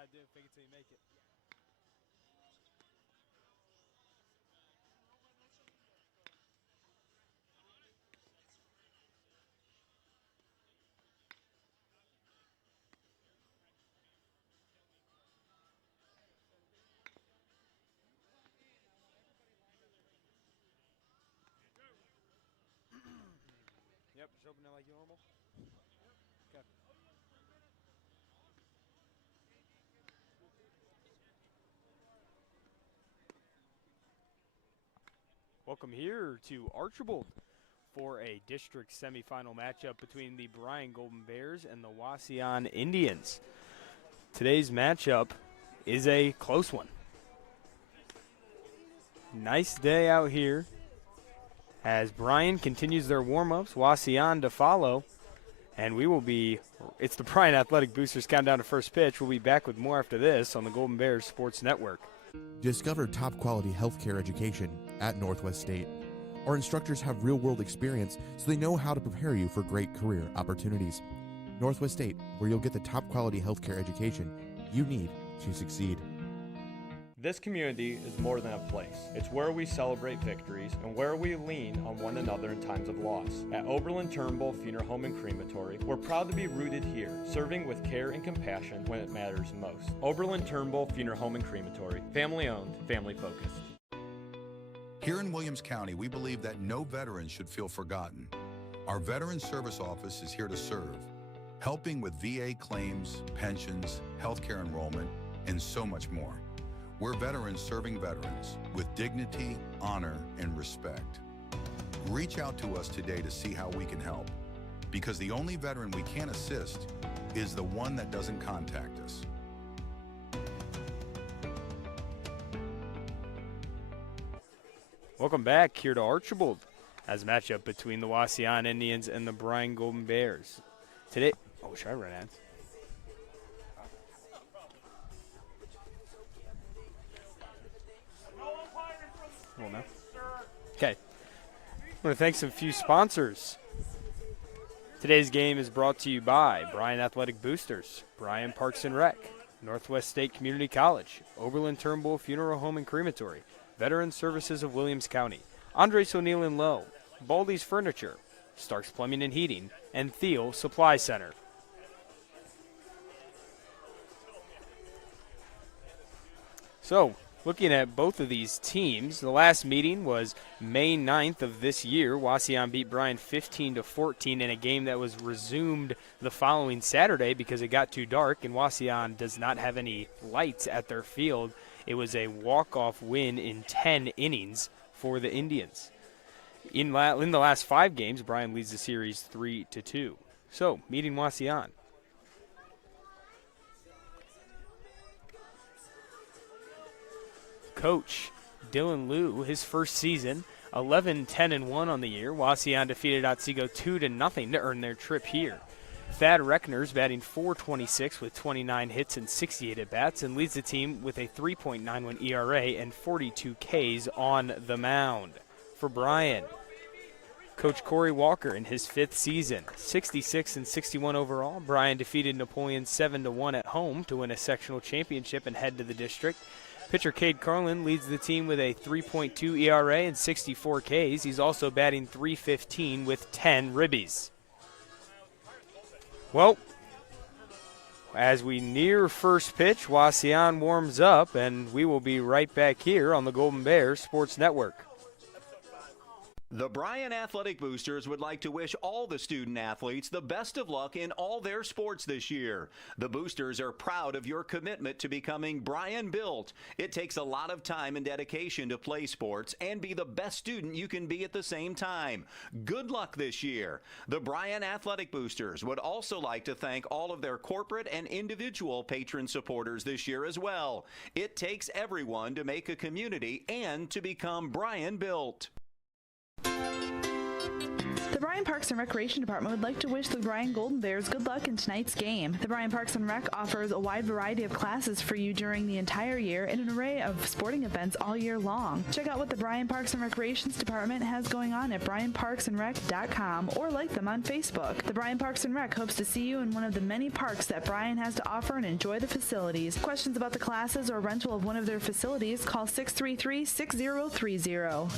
got to do. Fake it till you make it. Yep, just open it like normal. Okay. Welcome here to Archbold for a district semifinal matchup between the Bryan Golden Bears and the Wauseon Indians. Today's matchup is a close one. Nice day out here as Bryan continues their warm-ups, Wauseon to follow, and it's the Bryan Athletic Boosters countdown to first pitch. We'll be back with more after this on the Golden Bears Sports Network. Discover top-quality healthcare education at Northwest State. Our instructors have real-world experience, so they know how to prepare you for great career opportunities. Northwest State, where you'll get the top-quality healthcare education you need to succeed. This community is more than a place. It's where we celebrate victories and where we lean on one another in times of loss. At Oberlin-Turnbull Funeral Home and Crematory, we're proud to be rooted here, serving with care and compassion when it matters most. Oberlin-Turnbull Funeral Home and Crematory, family-owned, family-focused. Here in Williams County, we believe that no veteran should feel forgotten. Our Veteran Service Office is here to serve, helping with VA claims, pensions, healthcare enrollment, and so much more. We're veterans serving veterans with dignity, honor, and respect. Reach out to us today to see how we can help, because the only veteran we can assist is the one that doesn't contact us. Welcome back here to Archbold as a matchup between the Wauseon Indians and the Bryan Golden Bears. Today, should I run ads? No. Okay. I want to thank some few sponsors. Today's game is brought to you by Bryan Athletic Boosters, Bryan Parks and Rec, Northwest State Community College, Oberlin-Turnbull Funeral Home and Crematory, Veteran Services of Williams County, Andres O'Neill and Lowe, Baldy's Furniture, Starks Plumbing and Heating, and Thiel Supply Center. So, looking at both of these teams, the last meeting was May 9th of this year. Wauseon beat Bryan 15-14 in a game that was resumed the following Saturday because it got too dark, and Wauseon does not have any lights at their field. It was a walk-off win in 10 innings for the Indians. In the last 5 games, Bryan leads the series 3-2. So, meeting Wauseon. Coach Dylan Liu, his first season, 11-10-1 on the year. Wauseon defeated Otsego 2-0 to earn their trip here. Thad Reckner's batting .426 with 29 hits and 68 at-bats and leads the team with a 3.91 ERA and 42 Ks on the mound. For Bryan, Coach Corey Walker in his 5th season, 66-61 overall. Bryan defeated Napoleon 7-1 at home to win a sectional championship and head to the district. Pitcher Cade Carlin leads the team with a 3.2 ERA and 64 Ks. He's also batting .315 with 10 ribbies. Well, as we near first pitch, Wauseon warms up, and we will be right back here on the Golden Bears Sports Network. The Bryan Athletic Boosters would like to wish all the student athletes the best of luck in all their sports this year. The Boosters are proud of your commitment to becoming Bryan built. It takes a lot of time and dedication to play sports and be the best student you can be at the same time. Good luck this year. The Bryan Athletic Boosters would also like to thank all of their corporate and individual patron supporters this year as well. It takes everyone to make a community and to become Bryan built. The The Bryan Parks and Recreation Department would like to wish the Bryan Golden Bears good luck in tonight's game. The Bryan Parks and Rec offers a wide variety of classes for you during the entire year and an array of sporting events all year long. Check out what the Bryan Parks and Recreations Department has going on at bryanparksandrec.com or like them on Facebook. The Bryan Parks and Rec hopes to see you in one of the many parks that Bryan has to offer and enjoy the facilities. Questions about the classes or rental of one of their facilities, call 633-6030.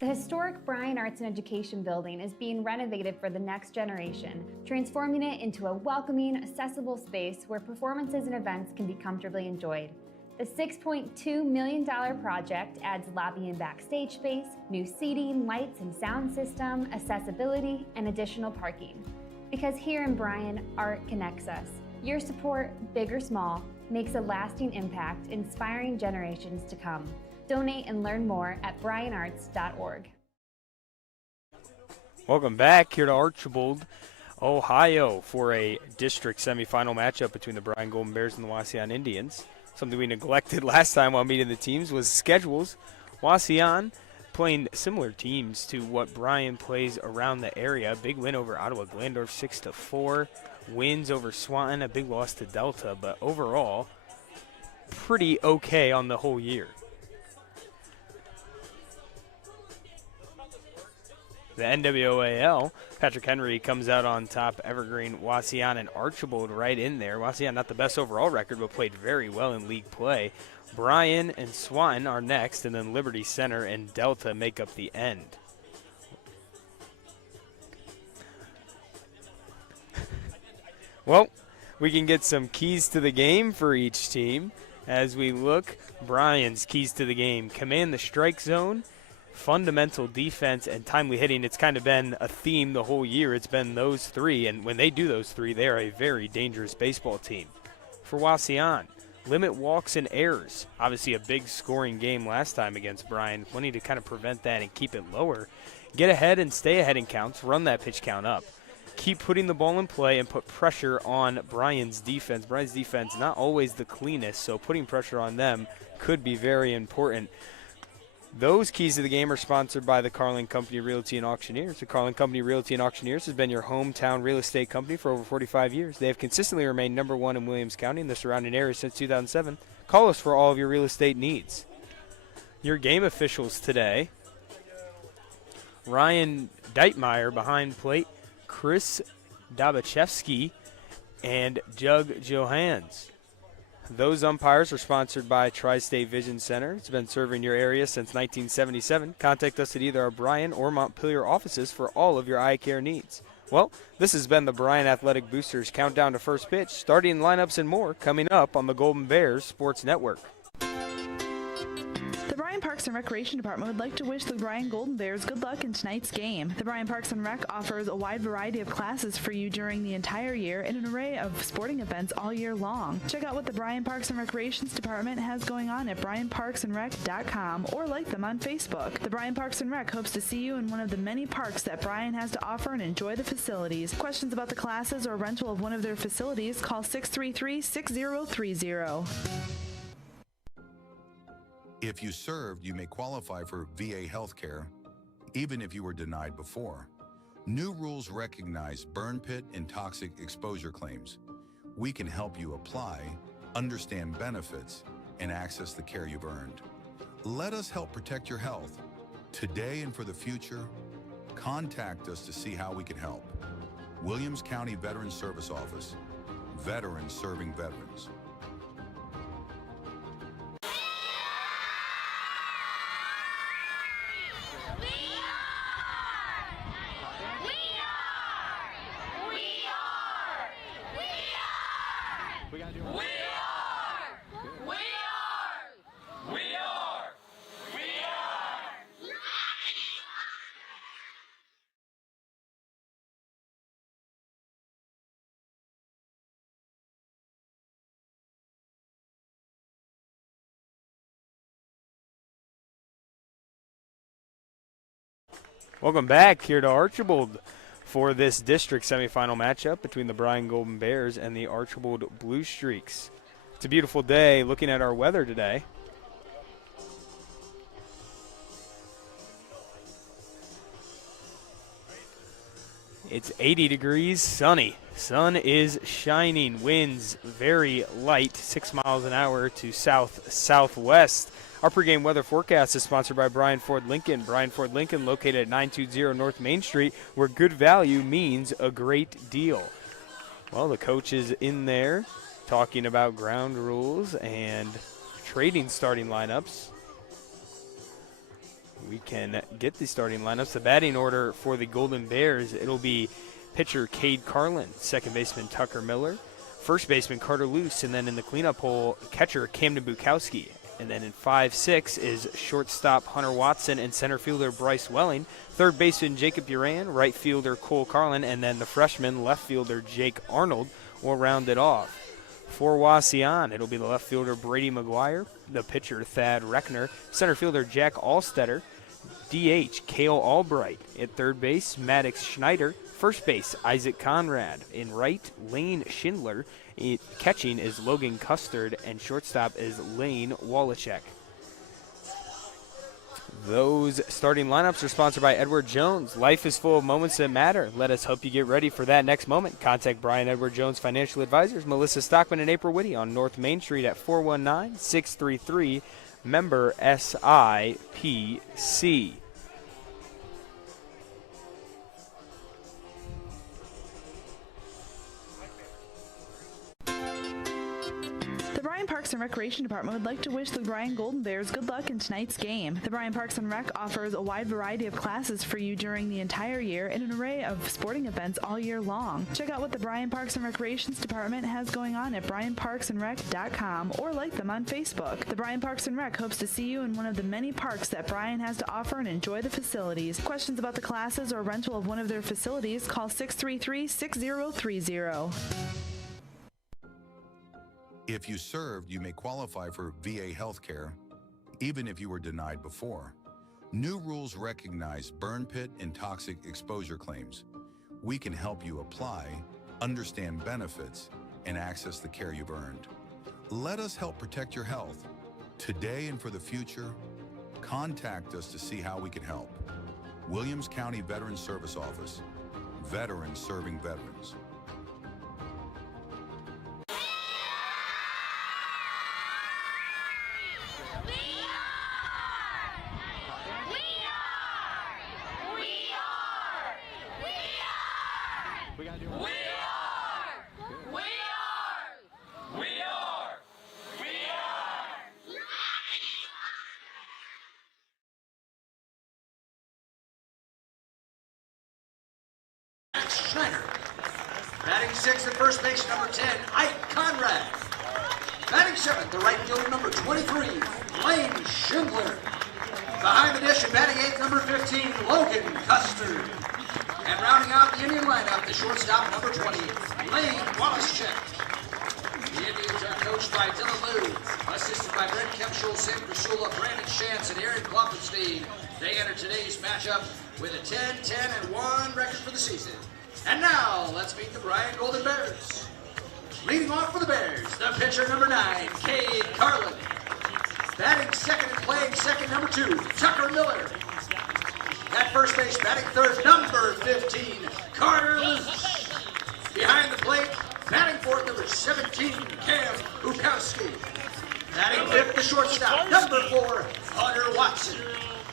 The historic Bryan Arts and Education building is being renovated for the next generation, transforming it into a welcoming, accessible space where performances and events can be comfortably enjoyed. The $6.2 million project adds lobby and backstage space, new seating, lights and sound system, accessibility, and additional parking. Because here in Bryan, art connects us. Your support, big or small, makes a lasting impact, inspiring generations to come. Donate and learn more at bryanarts.org. Welcome back here to Archbold, Ohio for a district semifinal matchup between the Bryan Golden Bears and the Wauseon Indians. Something we neglected last time while meeting the teams was schedules. Wauseon playing similar teams to what Bryan plays around the area. Big win over Ottawa Glandorf 6-4. Wins over Swanton, a big loss to Delta, but overall pretty okay on the whole year. The NWOAL, Patrick Henry comes out on top. Evergreen, Wauseon, and Archbold right in there. Wauseon not the best overall record, but played very well in league play. Bryan and Swanton are next, and then Liberty Center and Delta make up the end. Well, we can get some keys to the game for each team as we look. Bryan's keys to the game: command the strike zone, fundamental defense, and timely hitting. It's kind of been a theme the whole year. It's been those three, and when they do those three, they are a very dangerous baseball team. For Wauseon, limit walks and errors. Obviously a big scoring game last time against Bryan. Wanting to kind of prevent that and keep it lower. Get ahead and stay ahead in counts. Run that pitch count up. Keep putting the ball in play and put pressure on Bryan's defense. Bryan's defense not always the cleanest, so putting pressure on them could be very important. Those keys to the game are sponsored by the Carlin Company Realty and Auctioneers. The Carlin Company Realty and Auctioneers has been your hometown real estate company for over 45 years. They have consistently remained number one in Williams County and the surrounding area since 2007. Call us for all of your real estate needs. Your game officials today: Ryan Deitmeyer behind plate, Chris Dabachevsky, and Jug Johans. Those umpires are sponsored by Tri-State Vision Center. It's been serving your area since 1977. Contact us at either our Bryan or Montpelier offices for all of your eye care needs. Well, this has been the Bryan Athletic Boosters Countdown to First Pitch. Starting lineups and more coming up on the Golden Bears Sports Network. The Bryan Parks and Recreation Department would like to wish the Bryan Golden Bears good luck in tonight's game. The Bryan Parks and Rec offers a wide variety of classes for you during the entire year and an array of sporting events all year long. Check out what the Bryan Parks and Recreations Department has going on at bryanparksandrec.com or like them on Facebook. The Bryan Parks and Rec hopes to see you in one of the many parks that Bryan has to offer and enjoy the facilities. Questions about the classes or rental of one of their facilities, call 633-6030. If you served, you may qualify for VA health care, even if you were denied before. New rules recognize burn pit and toxic exposure claims. We can help you apply, understand benefits, and access the care you've earned. Let us help protect your health. Today and for the future, contact us to see how we can help. Williams County Veterans Service Office. Veterans serving veterans. Welcome back here to Archbold for this district semifinal matchup between the Bryan Golden Bears and the Archbold Blue Streaks. It's a beautiful day. Looking at our weather today, It's 80 degrees, sunny. Sun is shining, winds very light, 6 miles an hour to south-southwest. Our pregame weather forecast is sponsored by Bryan Ford Lincoln. Bryan Ford Lincoln, located at 920 North Main Street, where good value means a great deal. Well, the coach is in there talking about ground rules and trading starting lineups. We can get the starting lineups. The batting order for the Golden Bears, it'll be pitcher Cade Carlin, second baseman Tucker Miller, first baseman Carter Luce, and then in the cleanup hole, catcher Camden Bukowski. And then in 5-6 is shortstop Hunter Watson and center fielder Bryce Welling, third baseman Jacob Duran, right fielder Cole Carlin, and then the freshman left fielder Jake Arnold will round it off. For Wauseon, it'll be the left fielder Brady McGuire, the pitcher Thad Reckner, center fielder Jack Allstetter, DH Cale Albright, at third base Maddox Schneider, first base Isaac Conrad, in right Lane Schindler, catching is Logan Custard, and shortstop is Lane Wallachek. Those starting lineups are sponsored by Edward Jones. Life is full of moments that matter. Let us help you get ready for that next moment. Contact Brian Edward Jones Financial Advisors, Melissa Stockman and April Whitty on North Main Street at 419-633, member SIPC. The Bryan Parks and Recreation Department would like to wish the Bryan Golden Bears good luck in tonight's game. The Bryan Parks and Rec offers a wide variety of classes for you during the entire year and an array of sporting events all year long. Check out what the Bryan Parks and Recreations Department has going on at bryanparksandrec.com or like them on Facebook. The Bryan Parks and Rec hopes to see you in one of the many parks that Bryan has to offer and enjoy the facilities. Questions about the classes or rental of one of their facilities, call 633-6030. If you served, you may qualify for VA health care, even if you were denied before. New rules recognize burn pit and toxic exposure claims. We can help you apply, understand benefits, and access the care you've earned. Let us help protect your health. Today and for the future, contact us to see how we can help. Williams County Veterans Service Office. Veterans serving veterans. Schneider. Batting sixth at first base, number 10, Ike Conrad. Batting seventh, the right fielder, number 23, Lane Schindler. Behind the dish and batting eighth, number 15, Logan Custard. And rounding out the Indian lineup, the shortstop, number 20, Lane Wallachek. The Indians are coached by Dylan Liu, assisted by Brent Kempschul, Sam Krasula, Brandon Shantz, and Aaron Kloppenstein. They enter today's matchup with a 10-10-1 record for the season. And now, let's meet the Bryan Golden Bears. Leading off for the Bears, the pitcher number 9, Cade Carlin. Batting second and playing second, number 2, Tucker Miller. At first base, batting third, number 15, Carter Luce. Behind the plate, batting fourth, number 17, Cam Bukowski. Batting fifth, the shortstop, number 4, Hunter Watson.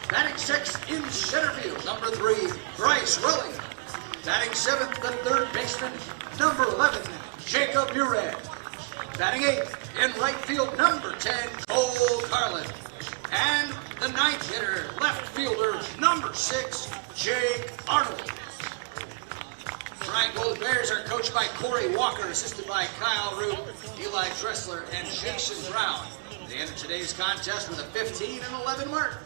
Batting sixth in center field, number 3, Bryce Welling. Batting seventh, the third baseman, number 11, Jacob Duran. Batting eighth, in right field, number 10, Cole Carlin. And the ninth hitter, left fielder, number 6, Jake Arnold. Bryan Golden Bears are coached by Corey Walker, assisted by Kyle Root, Eli Dressler, and Jason Brown. They enter today's contest with a 15-11 mark.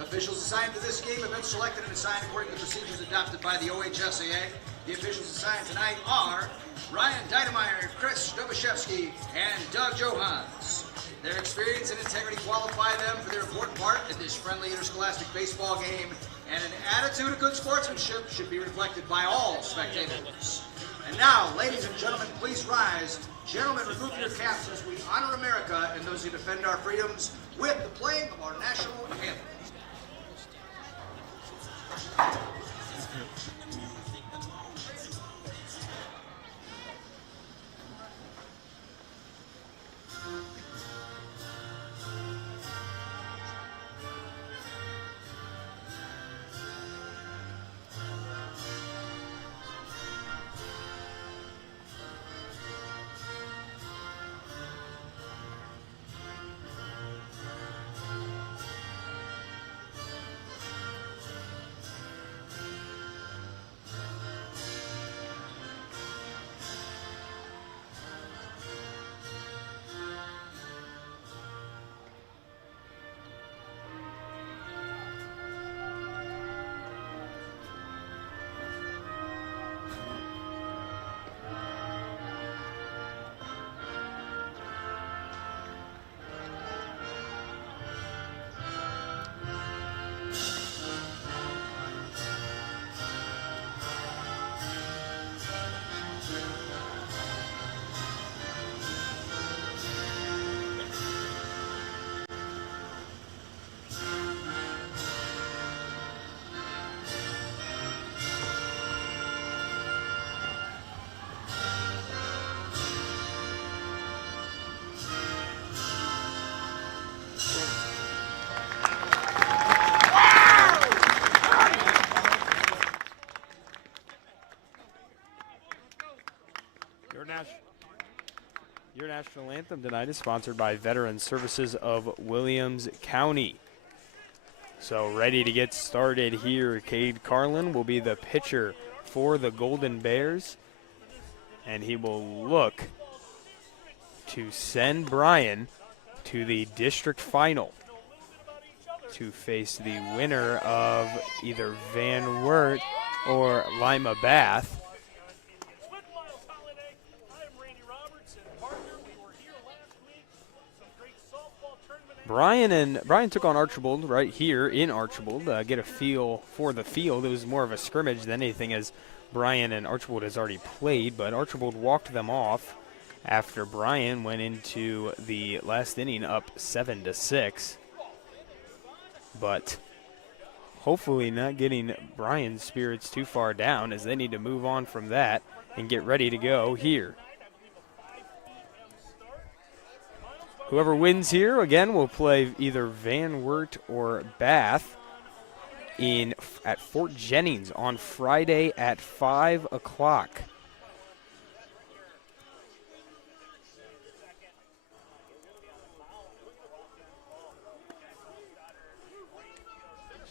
Officials assigned to this game have been selected and assigned according to procedures adopted by the OHSAA. The officials assigned tonight are Ryan Dynamire, Chris Dobashevsky, and Doug Johans. Their experience and integrity qualify them for their important part in this friendly interscholastic baseball game, and an attitude of good sportsmanship should be reflected by all spectators. And now, ladies and gentlemen, please rise. Gentlemen, remove your caps as we honor America and those who defend our freedoms with the playing of our national anthem. Your national anthem tonight is sponsored by Veteran Services of Williams County. So ready to get started here. Cade Carlin will be the pitcher for the Golden Bears, and he will look to send Bryan to the district final to face the winner of either Van Wert or Lima Bath. Bryan took on Archbold right here in Archbold, get a feel for the field. It was more of a scrimmage than anything, as Bryan and Archbold has already played, but Archbold walked them off after Bryan went into the last inning up 7-6. But hopefully not getting Bryan's spirits too far down, as they need to move on from that and get ready to go here. Whoever wins here, again, will play either Van Wert or Bath at Fort Jennings on Friday at 5 o'clock.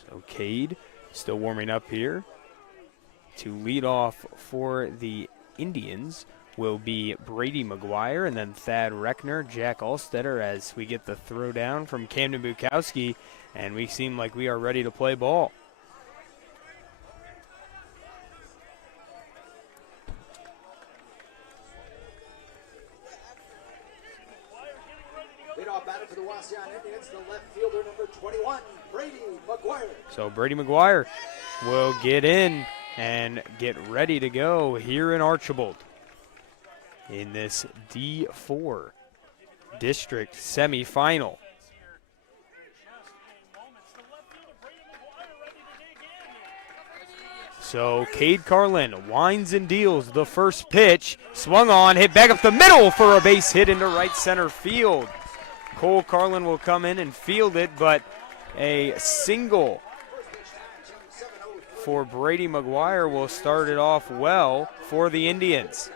So Cade still warming up here. To lead off for the Indians will be Brady McGuire, and then Thad Reckner, Jack Alstetter, as we get the throw down from Camden Bukowski, and we seem like we are ready to play ball. Leadoff batter for the Wauseon Indians, the left fielder, number 21, Brady McGuire. So Brady McGuire will get in and get ready to go here in Archbold in this D4 district semifinal. So Cade Carlin winds and deals the first pitch, swung on, hit back up the middle for a base hit into right center field. Cole Carlin will come in and field it, but a single for Brady McGuire will start it off well for the Indians.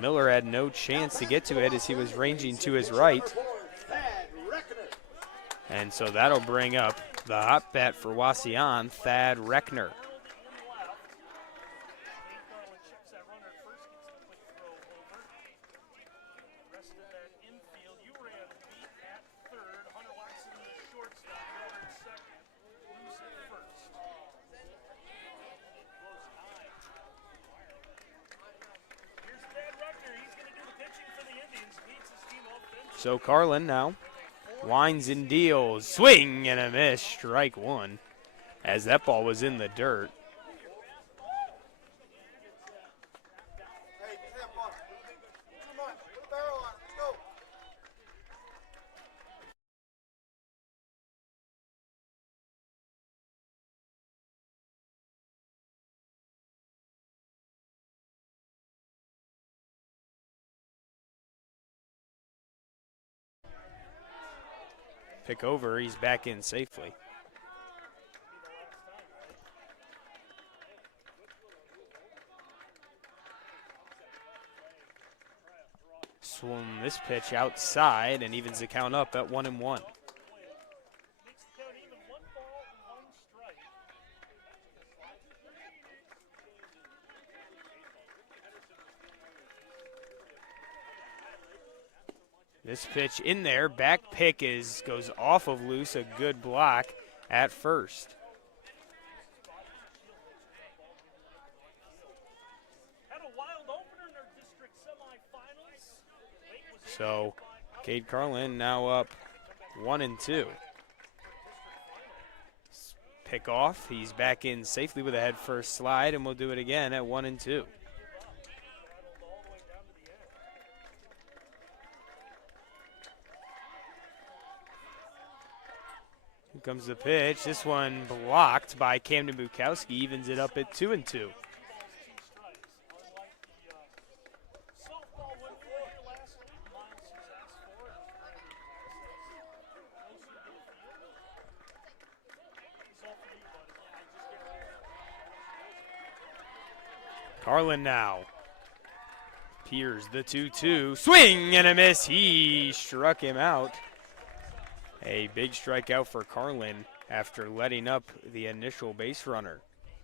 Miller had no chance to get to it as he was ranging to his right. And so that'll bring up the hot bat for Wauseon, Thad Reckner. So Carlin now winds and deals, swing and a miss, strike one, as that ball was in the dirt. Pick over, he's back in safely. Swung this pitch outside and evens the count up at 1-1. This pitch in there, back pick goes off of loose, a good block at first. So Cade Carlin now up 1-2. Pick off, he's back in safely with a head first slide, and we'll do it again at 1-2. Here comes the pitch. This one blocked by Camden Bukowski, evens it up at 2-2. Carlin now. Here's the 2-2. Swing and a miss. He struck him out. A big strikeout for Carlin after letting up the initial base runner.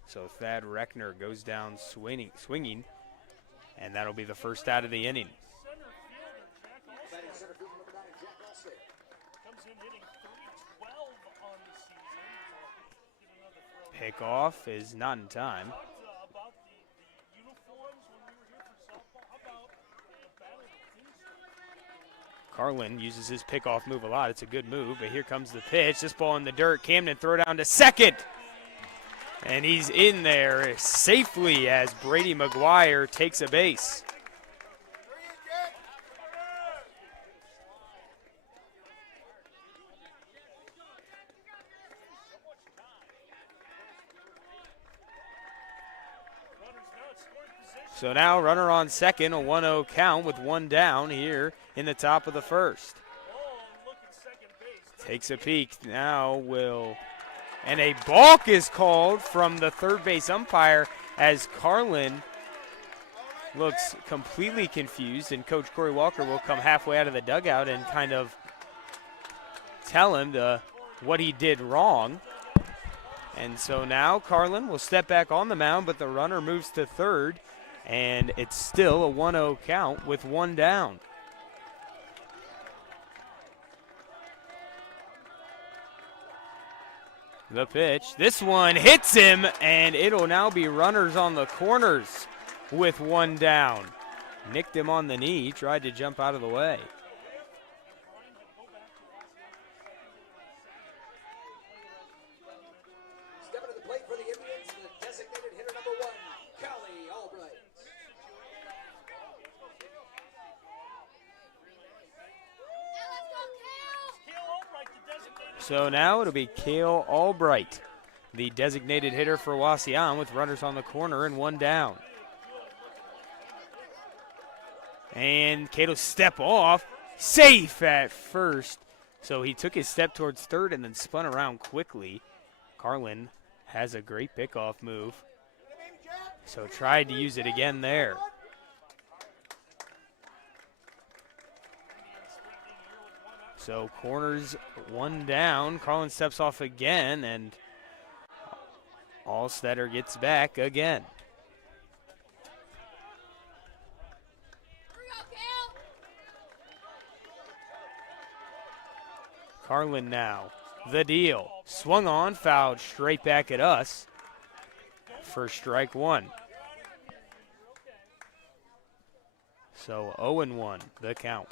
So Thad Reckner goes down swinging, and that'll be the first out of the inning. Pickoff is not in time. Carlin uses his pickoff move a lot. It's a good move, but here comes the pitch. This ball in the dirt. Camden throw down to second. And he's in there safely as Brady McGuire takes a base. So now runner on second, a 1-0 count with one down here in the top of the first. Takes a peek, now and a balk is called from the third base umpire as Carlin looks completely confused, and Coach Corey Walker will come halfway out of the dugout and kind of tell him what he did wrong. And so now Carlin will step back on the mound, but the runner moves to third. And it's still a 1-0 count with one down. The pitch. This one hits him, and it'll now be runners on the corners with one down. Nicked him on the knee, tried to jump out of the way. Stepping to the plate for the Indians, the designated hitter number 1, Callie Albright. So now it'll be Cale Albright, the designated hitter for Wauseon, with runners on the corner and one down. And Cato's step off, safe at first. So he took his step towards third and then spun around quickly. Carlin has a great pickoff move, so tried to use it again there. So corners one down. Carlin steps off again, and Allstetter gets back again. Carlin now, the deal. Swung on, fouled straight back at us for strike one. So 0-1, the count.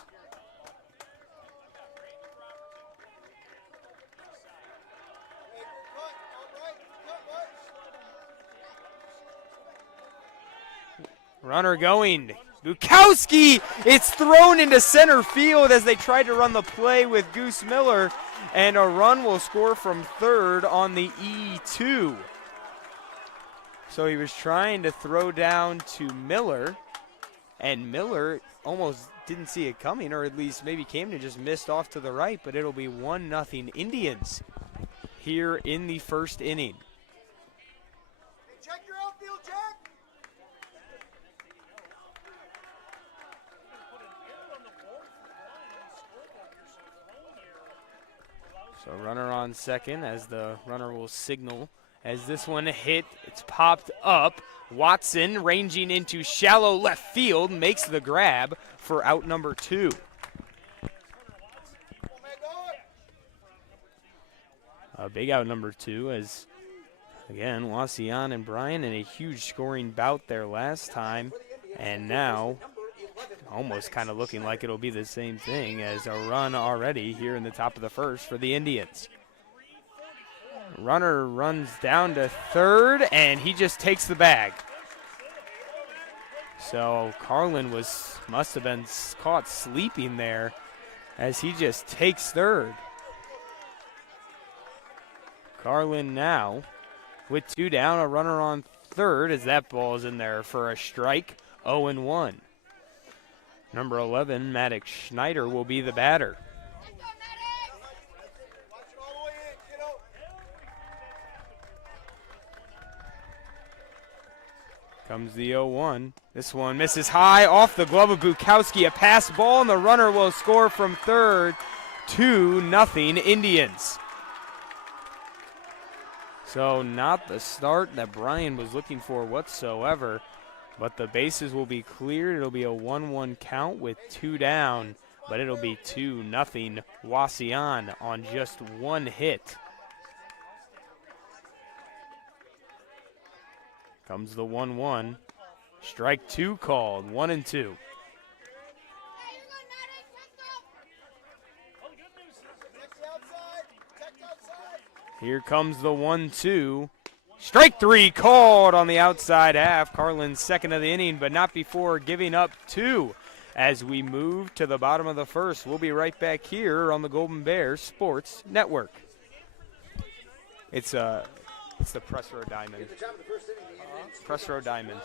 Runner going. Bukowski, it's thrown into center field as they tried to run the play with Goose Miller, and a run will score from third on the E2. So he was trying to throw down to Miller, and Miller almost didn't see it coming, or at least maybe Camden just missed off to the right, but it'll be 1-0 Indians here in the first inning. Check your outfield, Jack. So runner on second as the runner will signal as this one hit. It's popped up. Watson ranging into shallow left field makes the grab for out number 2. A big out number 2 as, again, Wauseon and Bryan in a huge scoring bout there last time. And now almost kind of looking like it'll be the same thing as a run already here in the top of the first for the Indians. Runner runs down to third, and he just takes the bag. So Carlin must have been caught sleeping there as he just takes third. Carlin now with 2 down, a runner on third as that ball is in there for a strike, 0-1. Number 11, Maddox Schneider, will be the batter. Comes the 0-1. This one misses high off the glove of Bukowski. A pass ball, and the runner will score from third. 2-0 Indians. So not the start that Bryan was looking for whatsoever, but the bases will be cleared. It'll be a 1-1 count with 2 down, but it'll be 2-0 Wauseon on just 1 hit. Comes the 1-1. Strike 2 called, 1-2. Here comes the 1-2. Strike 3 called on the outside half. Carlin's second of the inning, but not before giving up 2 as we move to the bottom of the first. We'll be right back here on the Golden Bears Sports Network. It's the press row diamond. Press row diamond.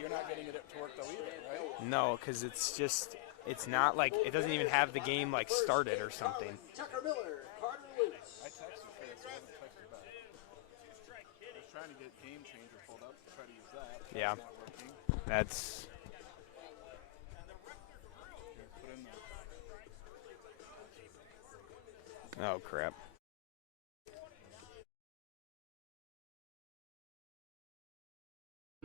You're not getting it to work though either, right? No, because it's not like, it doesn't even have the game like started or something. I texted her, so I text her back. I was trying to get Game Changer pulled up to try to use that. Yeah. It's not working. That's. Oh, crap.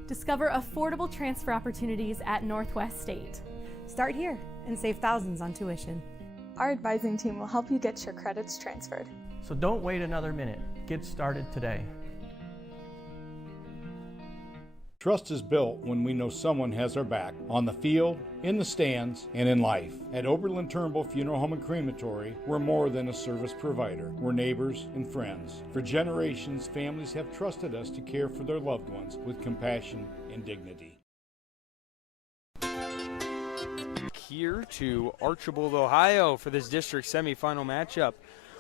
Discover affordable transfer opportunities at Northwest State. Start here and save thousands on tuition. Our advising team will help you get your credits transferred. So don't wait another minute. Get started today. Trust is built when we know someone has our back, on the field, in the stands, and in life. At Oberlin-Turnbull Funeral Home and Crematory, we're more than a service provider. We're neighbors and friends. For generations, families have trusted us to care for their loved ones with compassion and dignity. Here to Archbold, Ohio for this district semifinal matchup.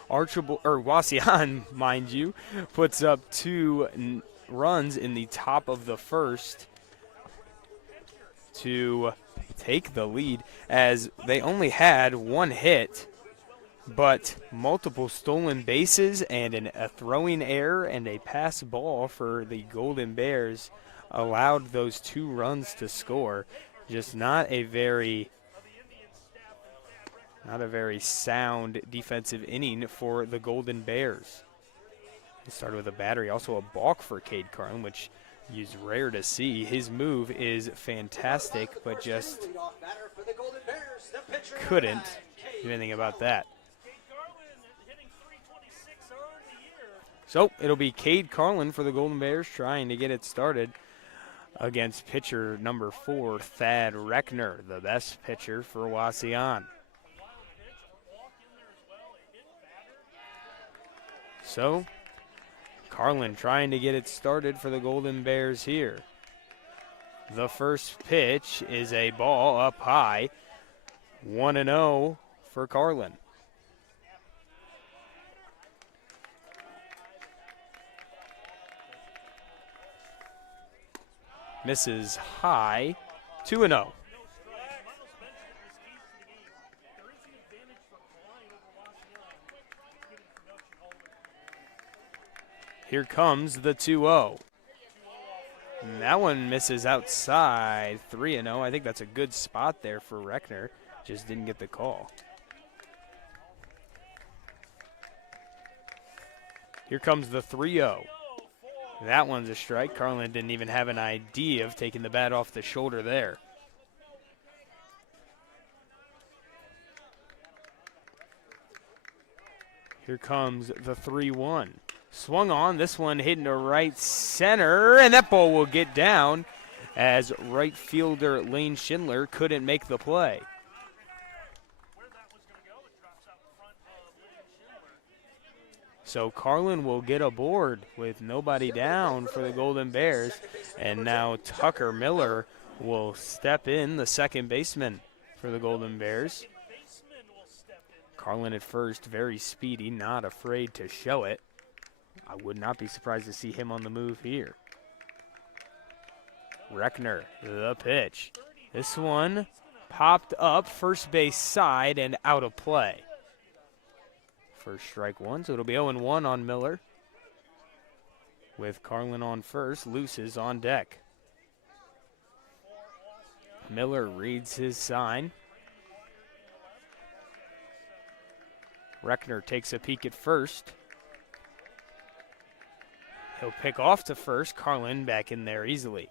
Wauseon, mind you, puts up 2 runs in the top of the first to take the lead, as they only had 1 hit, but multiple stolen bases and a throwing error and a pass ball for the Golden Bears allowed those 2 runs to score. Just not a very sound defensive inning for the Golden Bears. He started with a battery, also a balk for Cade Carlin, which is rare to see. His move is fantastic, but just couldn't do anything about that. So it'll be Cade Carlin for the Golden Bears trying to get it started against pitcher number 4, Thad Reckner, the best pitcher for Wauseon. So Carlin trying to get it started for the Golden Bears here. The first pitch is a ball up high. 1-0 for Carlin. Misses high. 2-0. Here comes the 2-0. And that one misses outside. 3-0. I think that's a good spot there for Reckner. Just didn't get the call. Here comes the 3-0. That one's a strike. Carlin didn't even have an idea of taking the bat off the shoulder there. Here comes the 3-1. Swung on, this one hitting to right center, and that ball will get down as right fielder Lane Schindler couldn't make the play. So Carlin will get aboard with nobody down for the Golden Bears, and now Tucker Miller will step in, the second baseman for the Golden Bears. Carlin at first, very speedy, not afraid to show it. I would not be surprised to see him on the move here. Reckner, the pitch. This one popped up first base side and out of play. First strike 1, so it'll be 0-1 on Miller. with Carlin on first. Luce is on deck. Miller reads his sign. Reckner takes a peek at first. He'll pick off to first. Carlin back in there easily.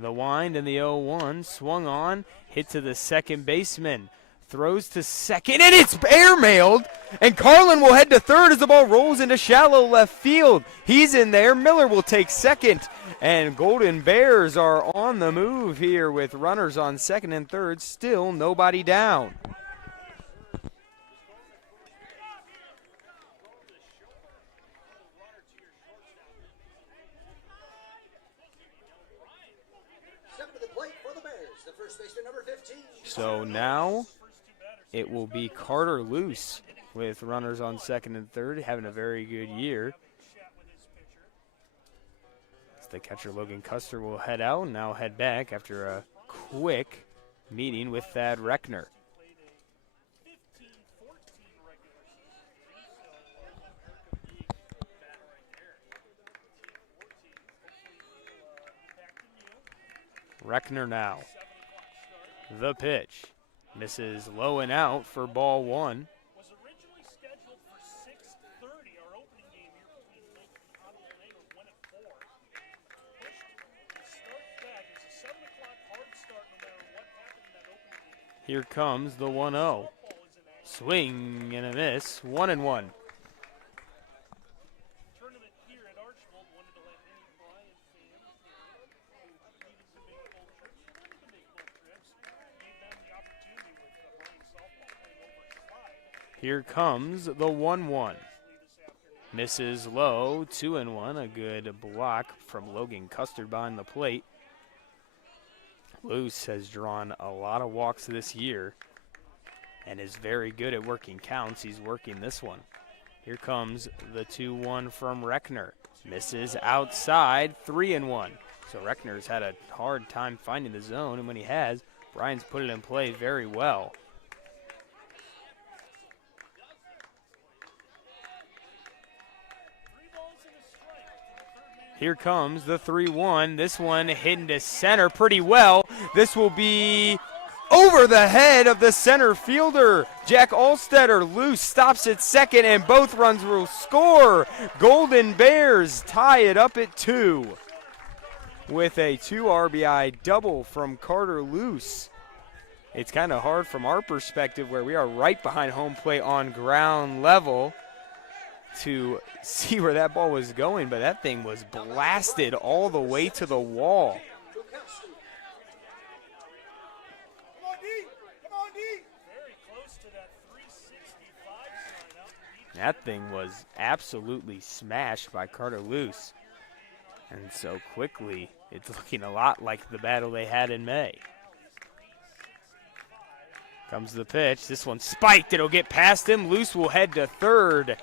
The wind and the 0-1 swung on, hit to the second baseman. Throws to second, and it's airmailed. And Carlin will head to third as the ball rolls into shallow left field. He's in there. Miller will take second. And Golden Bears are on the move here with runners on second and third. Still nobody down. Step to the plate for the Bears, the first baseman, number 15. So now it will be Carter Luce with runners on second and third, having a very good year. The catcher Logan Custer will head out and now head back after a quick meeting with Thad Reckner. Reckner now. The pitch. Misses low and out for ball one. Here comes the 1-0. Swing and a miss. 1-1. Tournament here at Archbold wanted to let any Bryan fan needed to make boat trips. They wanted to make boat trips. Gave them the opportunity with Bryan softball playing over at Clyde. Here comes the 1-1. Misses low. 2-1. A good block from Logan Custer behind the plate. Luce has drawn a lot of walks this year and is very good at working counts. He's working this one. Here comes the 2-1 from Reckner. Misses outside, 3-1. So Reckner's had a hard time finding the zone, and when he has, Bryan's put it in play very well. Here comes the 3-1. This one hidden to center pretty well. This will be over the head of the center fielder, Jack Alstetter. Luce stops at second, and both runs will score. Golden Bears tie it up at 2 with a 2 RBI double from Carter Luce. It's kind of hard from our perspective, where we are right behind home plate on ground level, to see where that ball was going, but that thing was blasted all the way to the wall. That thing was absolutely smashed by Carter Luce. And so quickly, it's looking a lot like the battle they had in May. Comes the pitch. This one spiked. It'll get past him. Luce will head to third,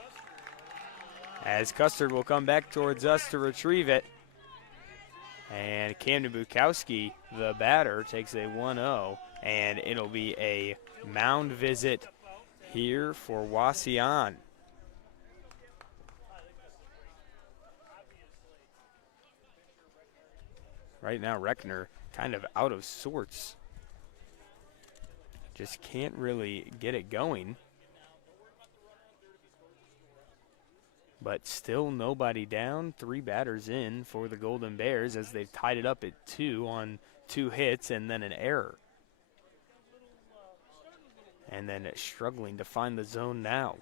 as Custard will come back towards us to retrieve it. And Camden Bukowski, the batter, takes a 1-0, and it'll be a mound visit here for Wauseon. Right now, Reckner kind of out of sorts. Just can't really get it going. But still nobody down. 3 batters in for the Golden Bears, as they've tied it up at 2 on 2 hits and then an error. And then struggling to find the zone now.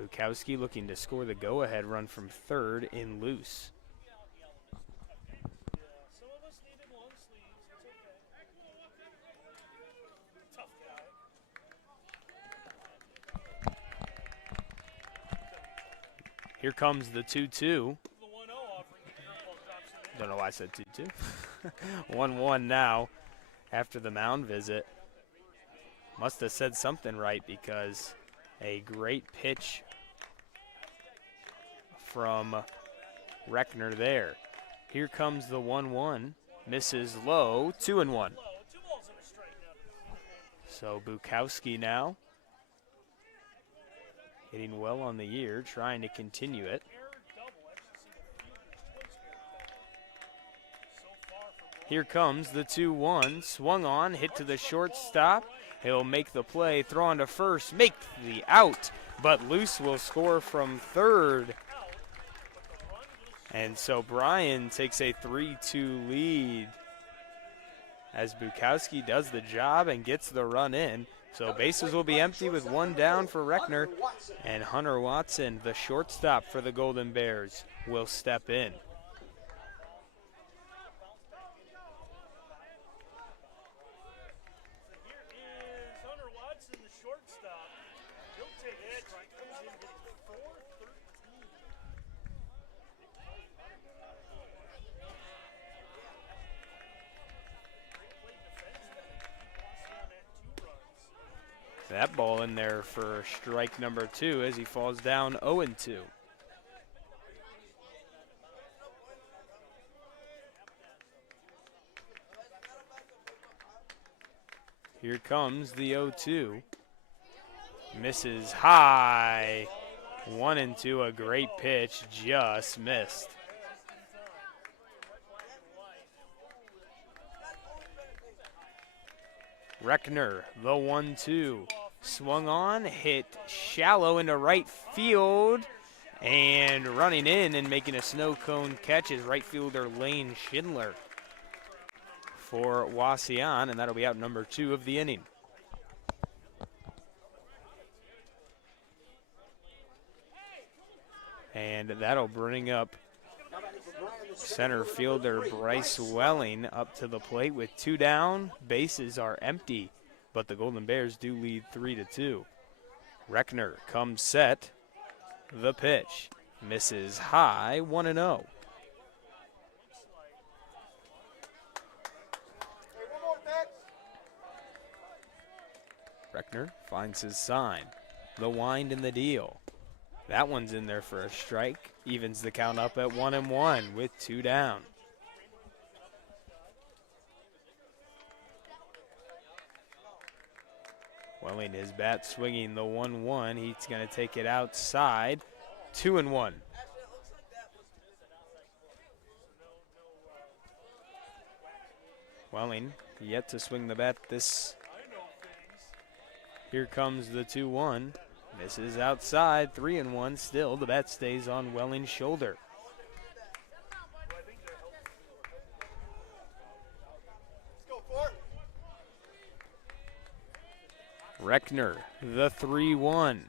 Bukowski looking to score the go-ahead run from third in Luce. Here comes the 2-2. Don't know why I said 2-2. 1-1 now after the mound visit. Must have said something right, because a great pitch from Reckner there. Here comes the 1-1. Misses low, 2-1. So Bukowski now hitting well on the year, trying to continue it. Here comes the 2-1, swung on, hit to the shortstop. He'll make the play, throw on to first, make the out, but Luce will score from third. And so Bryan takes a 3-2 lead as Bukowski does the job and gets the run in. So bases will be empty with one down for Reckner, and Hunter Watson, the shortstop for the Golden Bears, will step in. That ball in there for strike number 2 as he falls down 0-2. Here comes the 0-2. Misses high. 1-2, a great pitch, just missed. Reckner, the 1-2. Swung on, hit shallow into right field, and running in and making a snow cone catch is right fielder Lane Schindler for Wauseon, and that'll be out number 2 of the inning. And that'll bring up center fielder Bryce Welling up to the plate with 2 down. Bases are empty, but the Golden Bears do lead 3-2. Reckner comes set. The pitch misses high, 1-0. Reckner finds his sign. The wind and the deal. That one's in there for a strike. Evens the count up at 1-1 with 2 down. Welling his bat swinging the 1-1. He's going to take it outside. 2-1. Welling yet to swing the bat this. Here comes the 2-1. Misses outside, 3-1 still. The bat stays on Welling's shoulder. Reckner, the 3-1.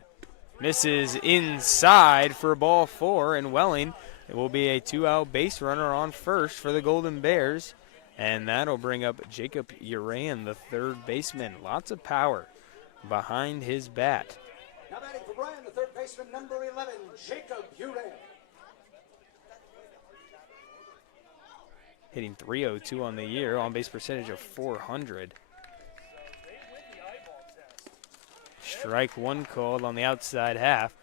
Misses inside for ball 4, and Welling, it will be a 2-out base runner on first for the Golden Bears. And that'll bring up Jacob Uran, the third baseman. Lots of power behind his bat. Now batting for Bryan, the third baseman, number 11, Jacob Uran. Hitting .302 on the year, on-base percentage of .400. Strike 1 called on the outside half.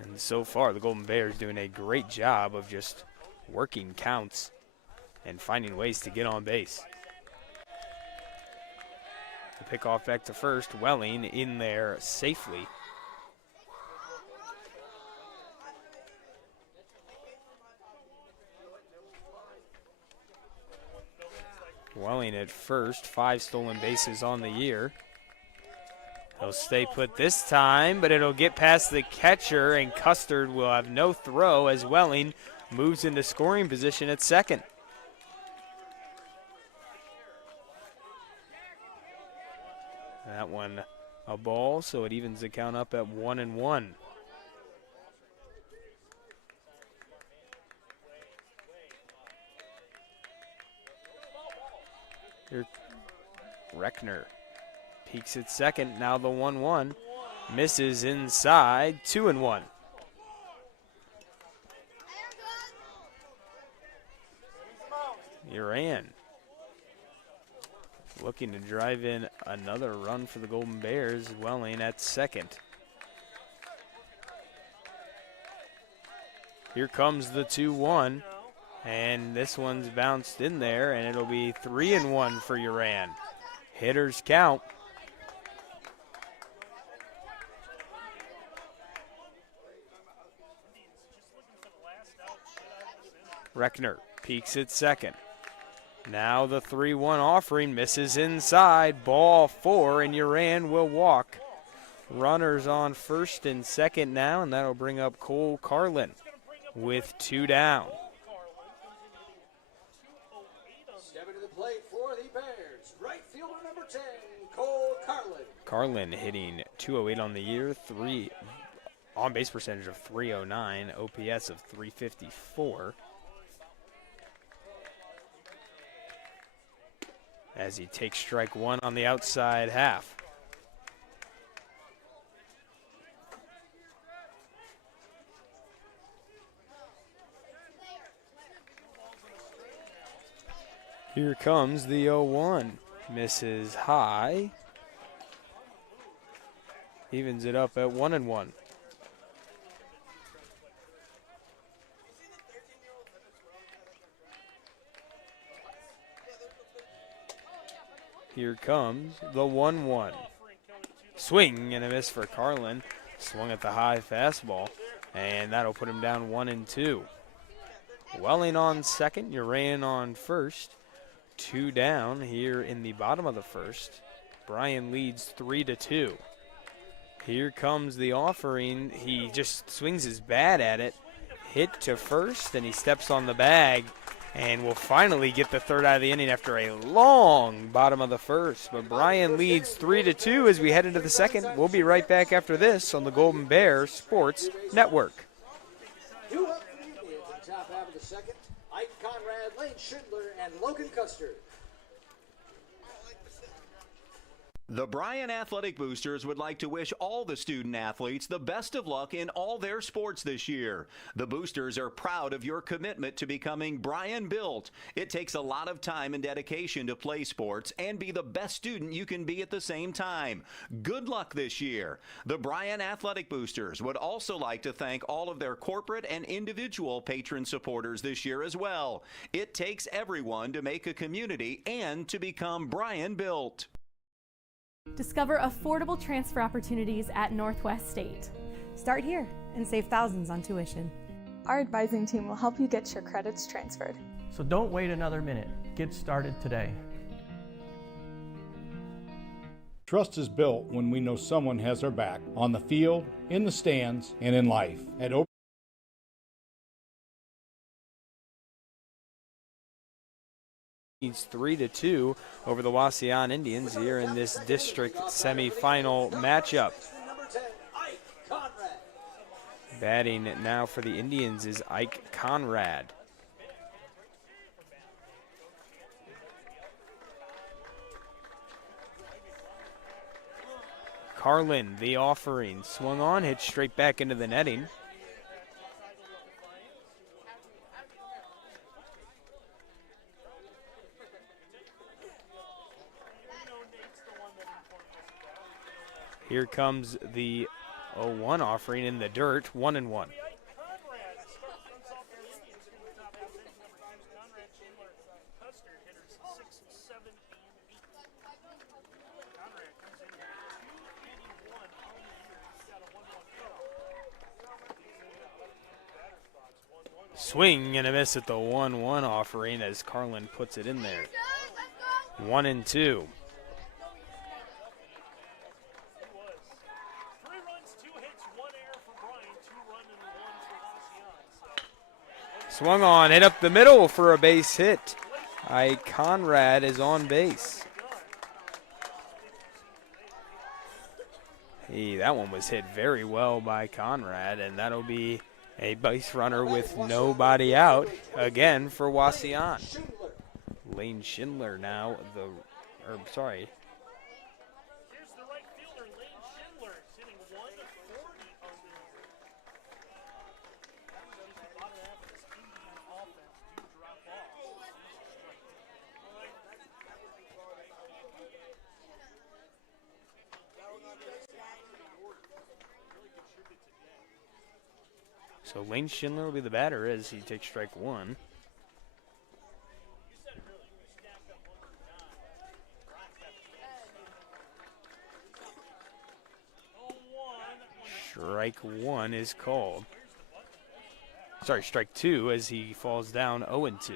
And so far, the Golden Bears doing a great job of just working counts and finding ways to get on base. The pickoff back to first, Welling in there safely. Welling at first, 5 stolen bases on the year. He'll stay put this time, but it'll get past the catcher, and Custard will have no throw as Welling moves into scoring position at second. That one a ball, so it evens the count up at 1-1. Here, Reckner peeks at second. Now the 1-1 misses inside. 2-1. Uran looking to drive in another run for the Golden Bears. Welling at second. Here comes the 2-1, and this one's bounced in there, and it'll be 3-1 for Uran. Hitters count. Reckner peeks at second. Now the 3-1 offering misses inside. Ball 4, and Uran will walk. Runners on first and second now, and that'll bring up Cole Carlin with 2 down. Stepping to the plate for the Bears, right fielder number 10, Cole Carlin. Carlin hitting .208 on the year, on base percentage of .309, OPS of .354. As he takes strike 1 on the outside half. Here comes the 0-1. Misses high. Evens it up at 1-1. Here comes the 1-1. Swing and a miss for Carlin. Swung at the high fastball, and that'll put him down 1-2. Welling on second, Uran on first. 2 down here in the bottom of the first. Bryan leads 3-2. Here comes the offering. He just swings his bat at it. Hit to first, and he steps on the bag. And will finally get the third out of the inning after a long bottom of the first. But Bryan leads 3-2 as we head into the second. We'll be right back after this on the Golden Bears Sports Network. Due up for the Indians in the top half of the second, Ike Conrad, Lane Schindler, and Logan Custer. The Bryan Athletic Boosters would like to wish all the student athletes the best of luck in all their sports this year. The Boosters are proud of your commitment to becoming Bryan built. It takes a lot of time and dedication to play sports and be the best student you can be at the same time. Good luck this year. The Bryan Athletic Boosters would also like to thank all of their corporate and individual patron supporters this year as well. It takes everyone to make a community and to become Bryan built. Discover affordable transfer opportunities at Northwest State. Start here and save thousands on tuition. Our advising team will help you get your credits transferred. So don't wait another minute. Get started today. Trust is built when we know someone has our back on the field, in the stands, and in life. At Leads 3-2 over the Wauseon Indians here in this district semifinal matchup. Batting now for the Indians is Ike Conrad. Carlin, the offering, swung on, hit straight back into the netting. Here comes the 0-1 offering in the dirt, 1-1. Swing and a miss at the 1-1 offering as Carlin puts it in there. 1-2. Swung on, hit up the middle for a base hit. Ike Conrad is on base. That one was hit very well by Conrad, and that'll be a base runner with nobody out again for Wauseon. Lane Schindler now, sorry. Here's the right fielder, Lane Schindler, sitting 140 on the year. The bottom half of this Indian offense do drop off. So Lane Schindler will be the batter as he takes strike one. Strike one is called. Sorry, strike two as he falls down 0-2.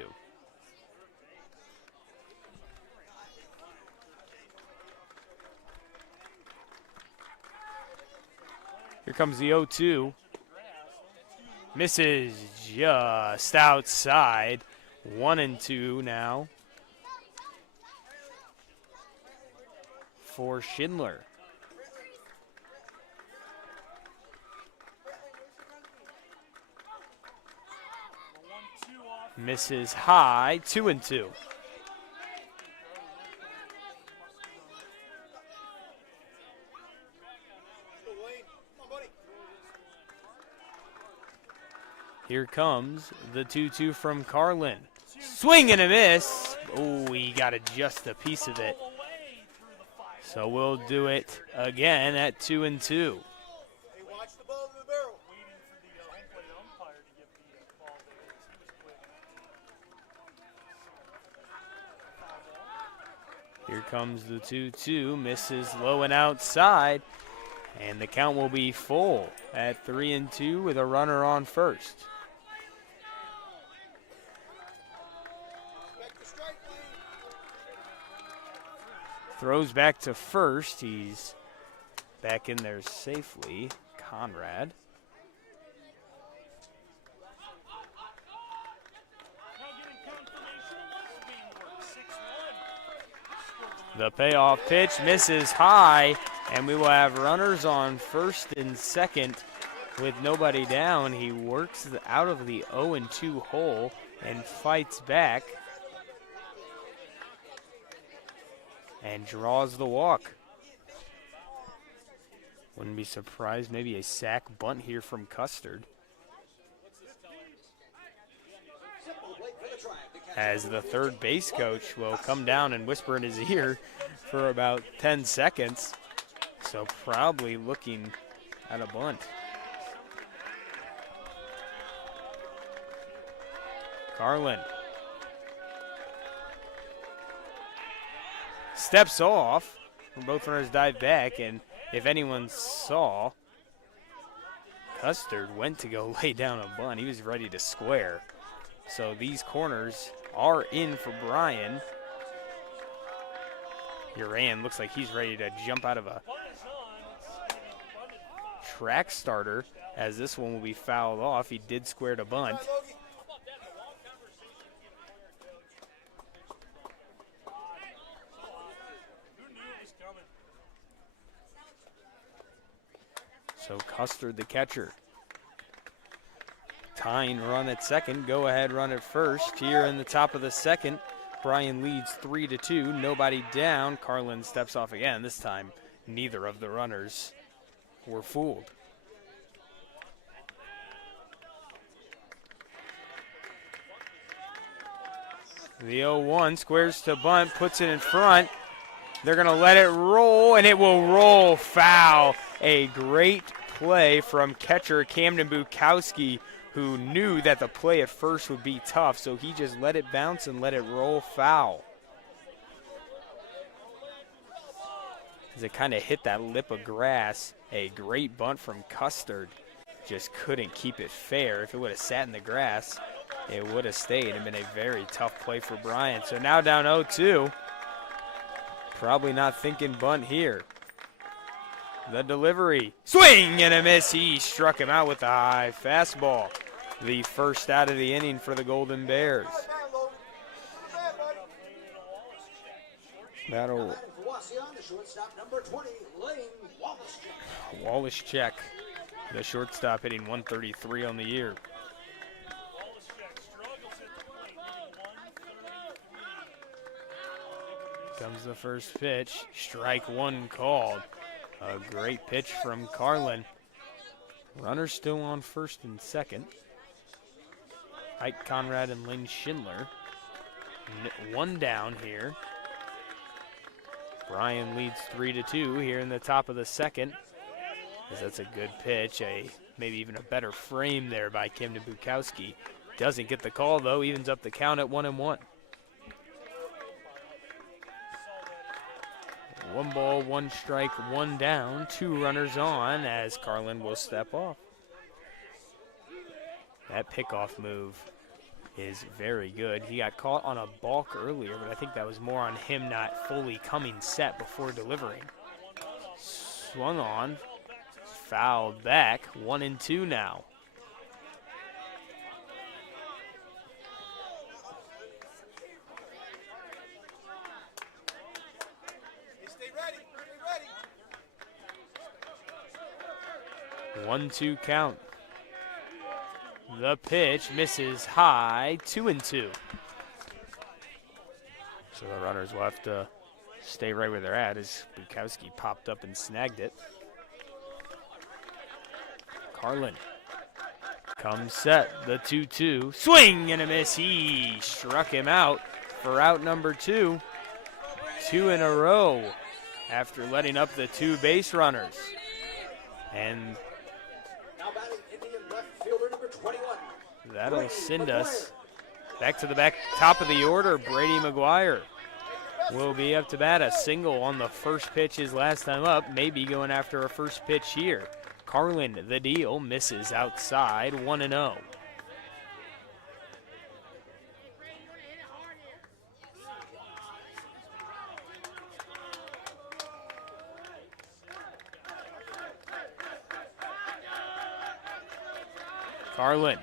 Here comes the 0-2. Misses just outside. 1-2 now for Schindler. Misses high, 2-2. Here comes the 2-2 from Carlin. Swing and a miss. Oh, he got just a piece of it. So we'll do it again at 2-2. Here comes the 2-2, misses low and outside, and the count will be full at 3-2 with a runner on first. Throws back to first. He's back in there safely. Conrad. The payoff pitch misses high, and we will have runners on first and second with nobody down. He works out of the 0-2 hole and fights back and draws the walk. Wouldn't be surprised, maybe a sack bunt here from Custard, as the third base coach will come down and whisper in his ear for about 10 seconds. So probably looking at a bunt. Carlin steps off. Both runners dive back, and if anyone saw, Custard went to go lay down a bunt. He was ready to square. So these corners are in for Bryan. Uran looks like he's ready to jump out of a track starter, as this one will be fouled off. He did square to bunt. So Custard, the catcher. Tying run at second, go ahead run at first. Here in the top of the second, Bryan leads 3-2, nobody down. Carlin steps off again. This time, neither of the runners were fooled. The 0-1 squares to bunt, puts it in front. They're going to let it roll, and it will roll foul. A great play from catcher Camden Bukowski, who knew that the play at first would be tough, so he just let it bounce and let it roll foul. As it kind of hit that lip of grass, a great bunt from Custard. Just couldn't keep it fair. If it would have sat in the grass, it would have stayed and been a very tough play for Bryan. So now down 0-2. Probably not thinking bunt here. The delivery. Swing and a miss. He struck him out with a high fastball. The first out of the inning for the Golden Bears. Battle. Wauseon, the shortstop, hitting 133 on the year. Comes the first pitch. Strike one called. A great pitch from Carlin. Runners still on first and second. Ike Conrad and Lynn Schindler. One down here. Bryan leads 3-2 here in the top of the second. as that's a good pitch, maybe even a better frame there by Kim Bukowski. Doesn't get the call, though, evens up the count at 1-1. 1 ball, 1 strike, 1 down, 2 runners on as Carlin will step off. That pickoff move is very good. He got caught on a balk earlier, but I think that was more on him not fully coming set before delivering. Swung on, fouled back, 1-2 now. Stay ready. 1-2 count. The pitch misses high, 2-2. So the runners will have to stay right where they're at as Bukowski popped up and snagged it. Carlin comes set, the 2-2. Swing and a miss. He struck him out for out number 2. 2 in a row after letting up the 2 base runners. And that'll send us back to the top of the order. Brady McGuire will be up to bat. A single on the first pitch his last time up, maybe going after a first pitch here. Carlin, the deal, misses outside, 1-0. Carlin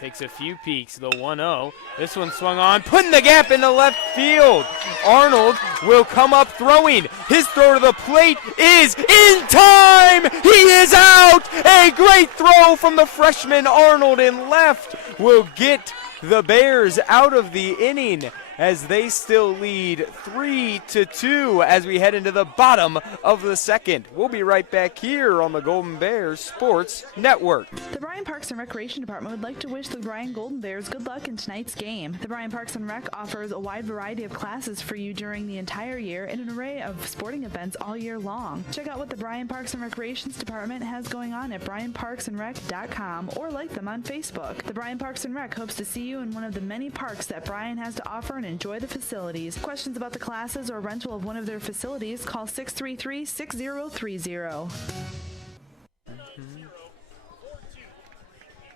takes a few peeks, the 1-0. This one swung on, putting the gap into left field. Arnold will come up throwing. His throw to the plate is in time. He is out. A great throw from the freshman Arnold in left will get the Bears out of the inning as they still lead 3-2 as we head into the bottom of the second. We'll be right back here on the Golden Bears Sports Network. The Bryan Parks and Recreation Department would like to wish the Bryan Golden Bears good luck in tonight's game. The Bryan Parks and Rec offers a wide variety of classes for you during the entire year and an array of sporting events all year long. Check out what the Bryan Parks and Recreations Department has going on at bryanparksandrec.com or like them on Facebook. The Bryan Parks and Rec hopes to see you in one of the many parks that Bryan has to offer and enjoy the facilities. Questions about the classes or rental of one of their facilities, call 633-6030.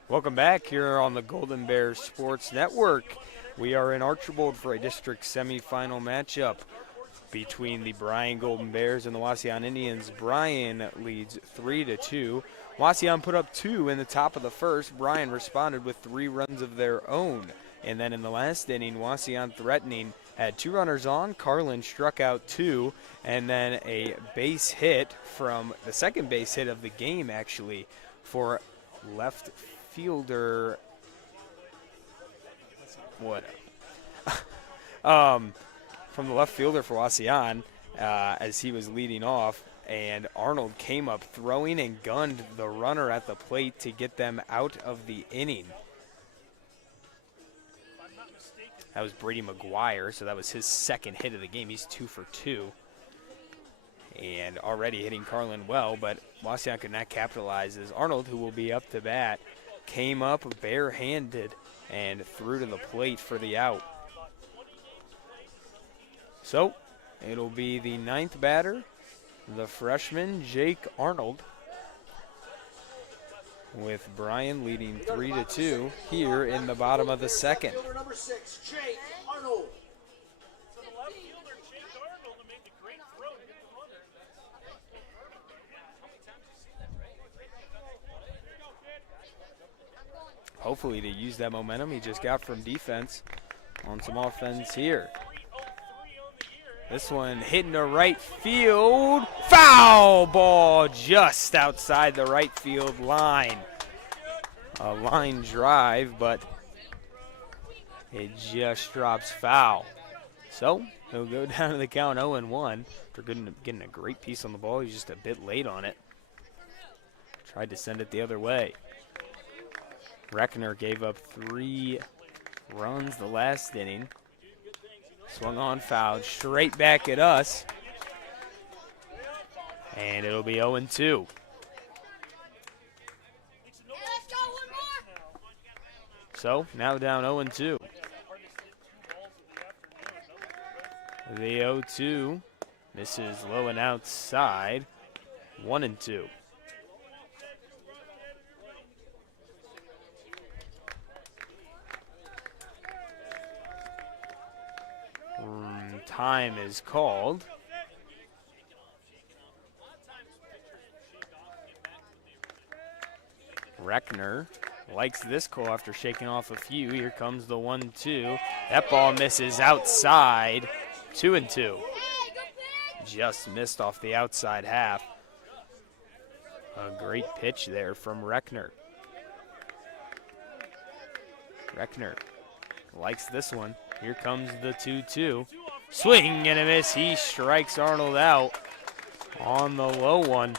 Welcome back here on the Golden Bears Sports Network. We are in Archbold for a district semifinal matchup between the Bryan Golden Bears and the Wauseon Indians. Bryan leads 3-2. Wauseon put up 2 in the top of the first. Bryan responded with 3 runs of their own. And then in the last inning, Wauseon threatening, had 2 runners on. Carlin struck out 2, and then a base hit from the second base hit of the game, actually, for left fielder. What? From the left fielder for Wauseon as he was leading off, and Arnold came up throwing and gunned the runner at the plate to get them out of the inning. That was Brady McGuire, so that was his second hit of the game. He's 2 for 2. And already hitting Carlin well, but Wauseon could not capitalize as Arnold, who will be up to bat, came up barehanded and threw to the plate for the out. So it'll be the 9th batter, the freshman Jake Arnold, with Bryan leading 3-2 here in the bottom of the second. Number 6, Jake Arnold. So the left fielder, Jake Arnold, to make the great throw to hit the runner. Hopefully to use that momentum he just got from defense on some offense here. This one hitting to right field. Foul ball just outside the right field line. A line drive, but it just drops foul. So he'll go down to the count 0-1 after getting a great piece on the ball. He's just a bit late on it. Tried to send it the other way. Reckner gave up 3 runs the last inning. Swung on, fouled, straight back at us. And it'll be 0-2. So now down 0-2. The 0-2 misses low and outside. 1-2. Time is called. Reckner likes this call after shaking off a few. Here comes the 1-2. That ball misses outside. 2-2. Just missed off the outside half. A great pitch there from Reckner. Reckner likes this one. Here comes the 2-2. Swing and a miss. He strikes Arnold out on the low one.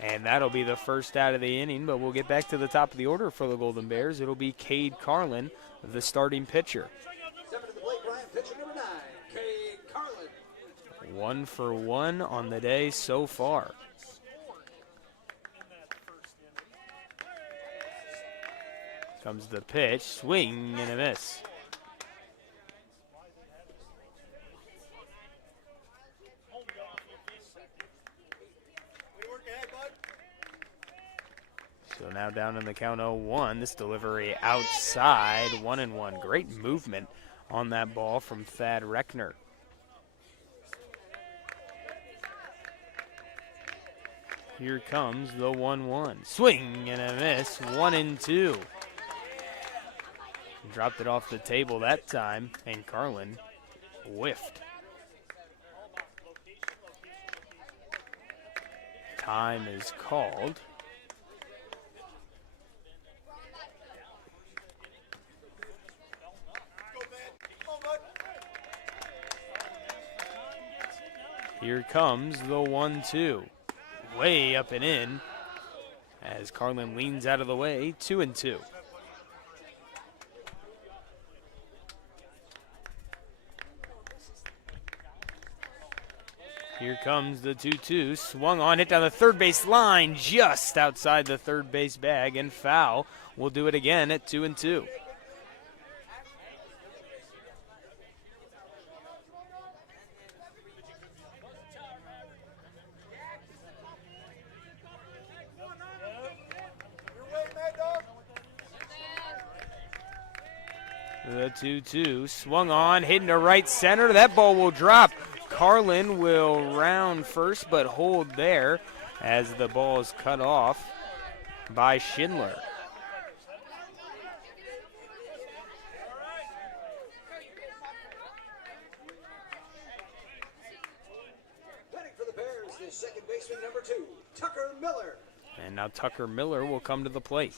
And that'll be the first out of the inning, but we'll get back to the top of the order for the Golden Bears. It'll be Cade Carlin, the starting pitcher. 7 to the plate, Bryan, pitcher number 9, Cade Carlin. 1 for 1 on the day so far. Comes the pitch, swing and a miss. So now down in the count 0-1. This delivery outside, 1-1. Great movement on that ball from Thad Reckner. Here comes the 1-1. Swing and a miss, 1-2. Dropped it off the table that time, and Carlin whiffed. Time is called. Here comes the 1-2. Way up and in as Carlin leans out of the way. 2-2. Here comes the 2-2. Swung on, hit down the third base line, just outside the third base bag, and foul. We'll do it again at 2-2. The 2-2 swung on, hitting to right center. That ball will drop. Carlin will round first, but hold there as the ball is cut off by Schindler. Batting for the Bears is second baseman number 2, Tucker Miller. And now Tucker Miller will come to the plate.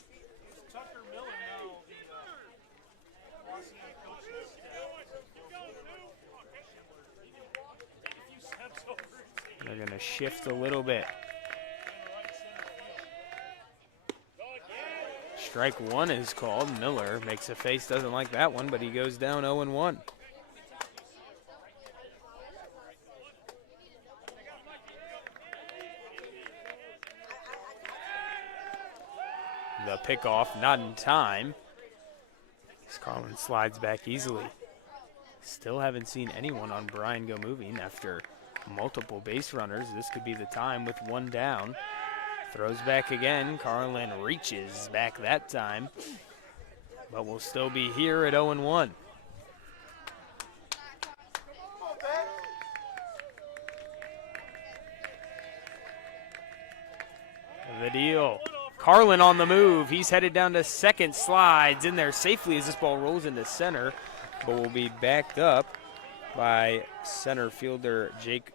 They're going to shift a little bit. Strike 1 is called. Miller makes a face, doesn't like that one, but he goes down 0-1. The pickoff not in time. As Carlin slides back easily. Still haven't seen anyone on Bryan go moving after multiple base runners. This could be the time with one down. Throws back again. Carlin reaches back that time. But we'll still be here at 0-1. The deal. Carlin on the move. He's headed down to second. Slides in there safely as this ball rolls into center. But will be backed up by center fielder Jack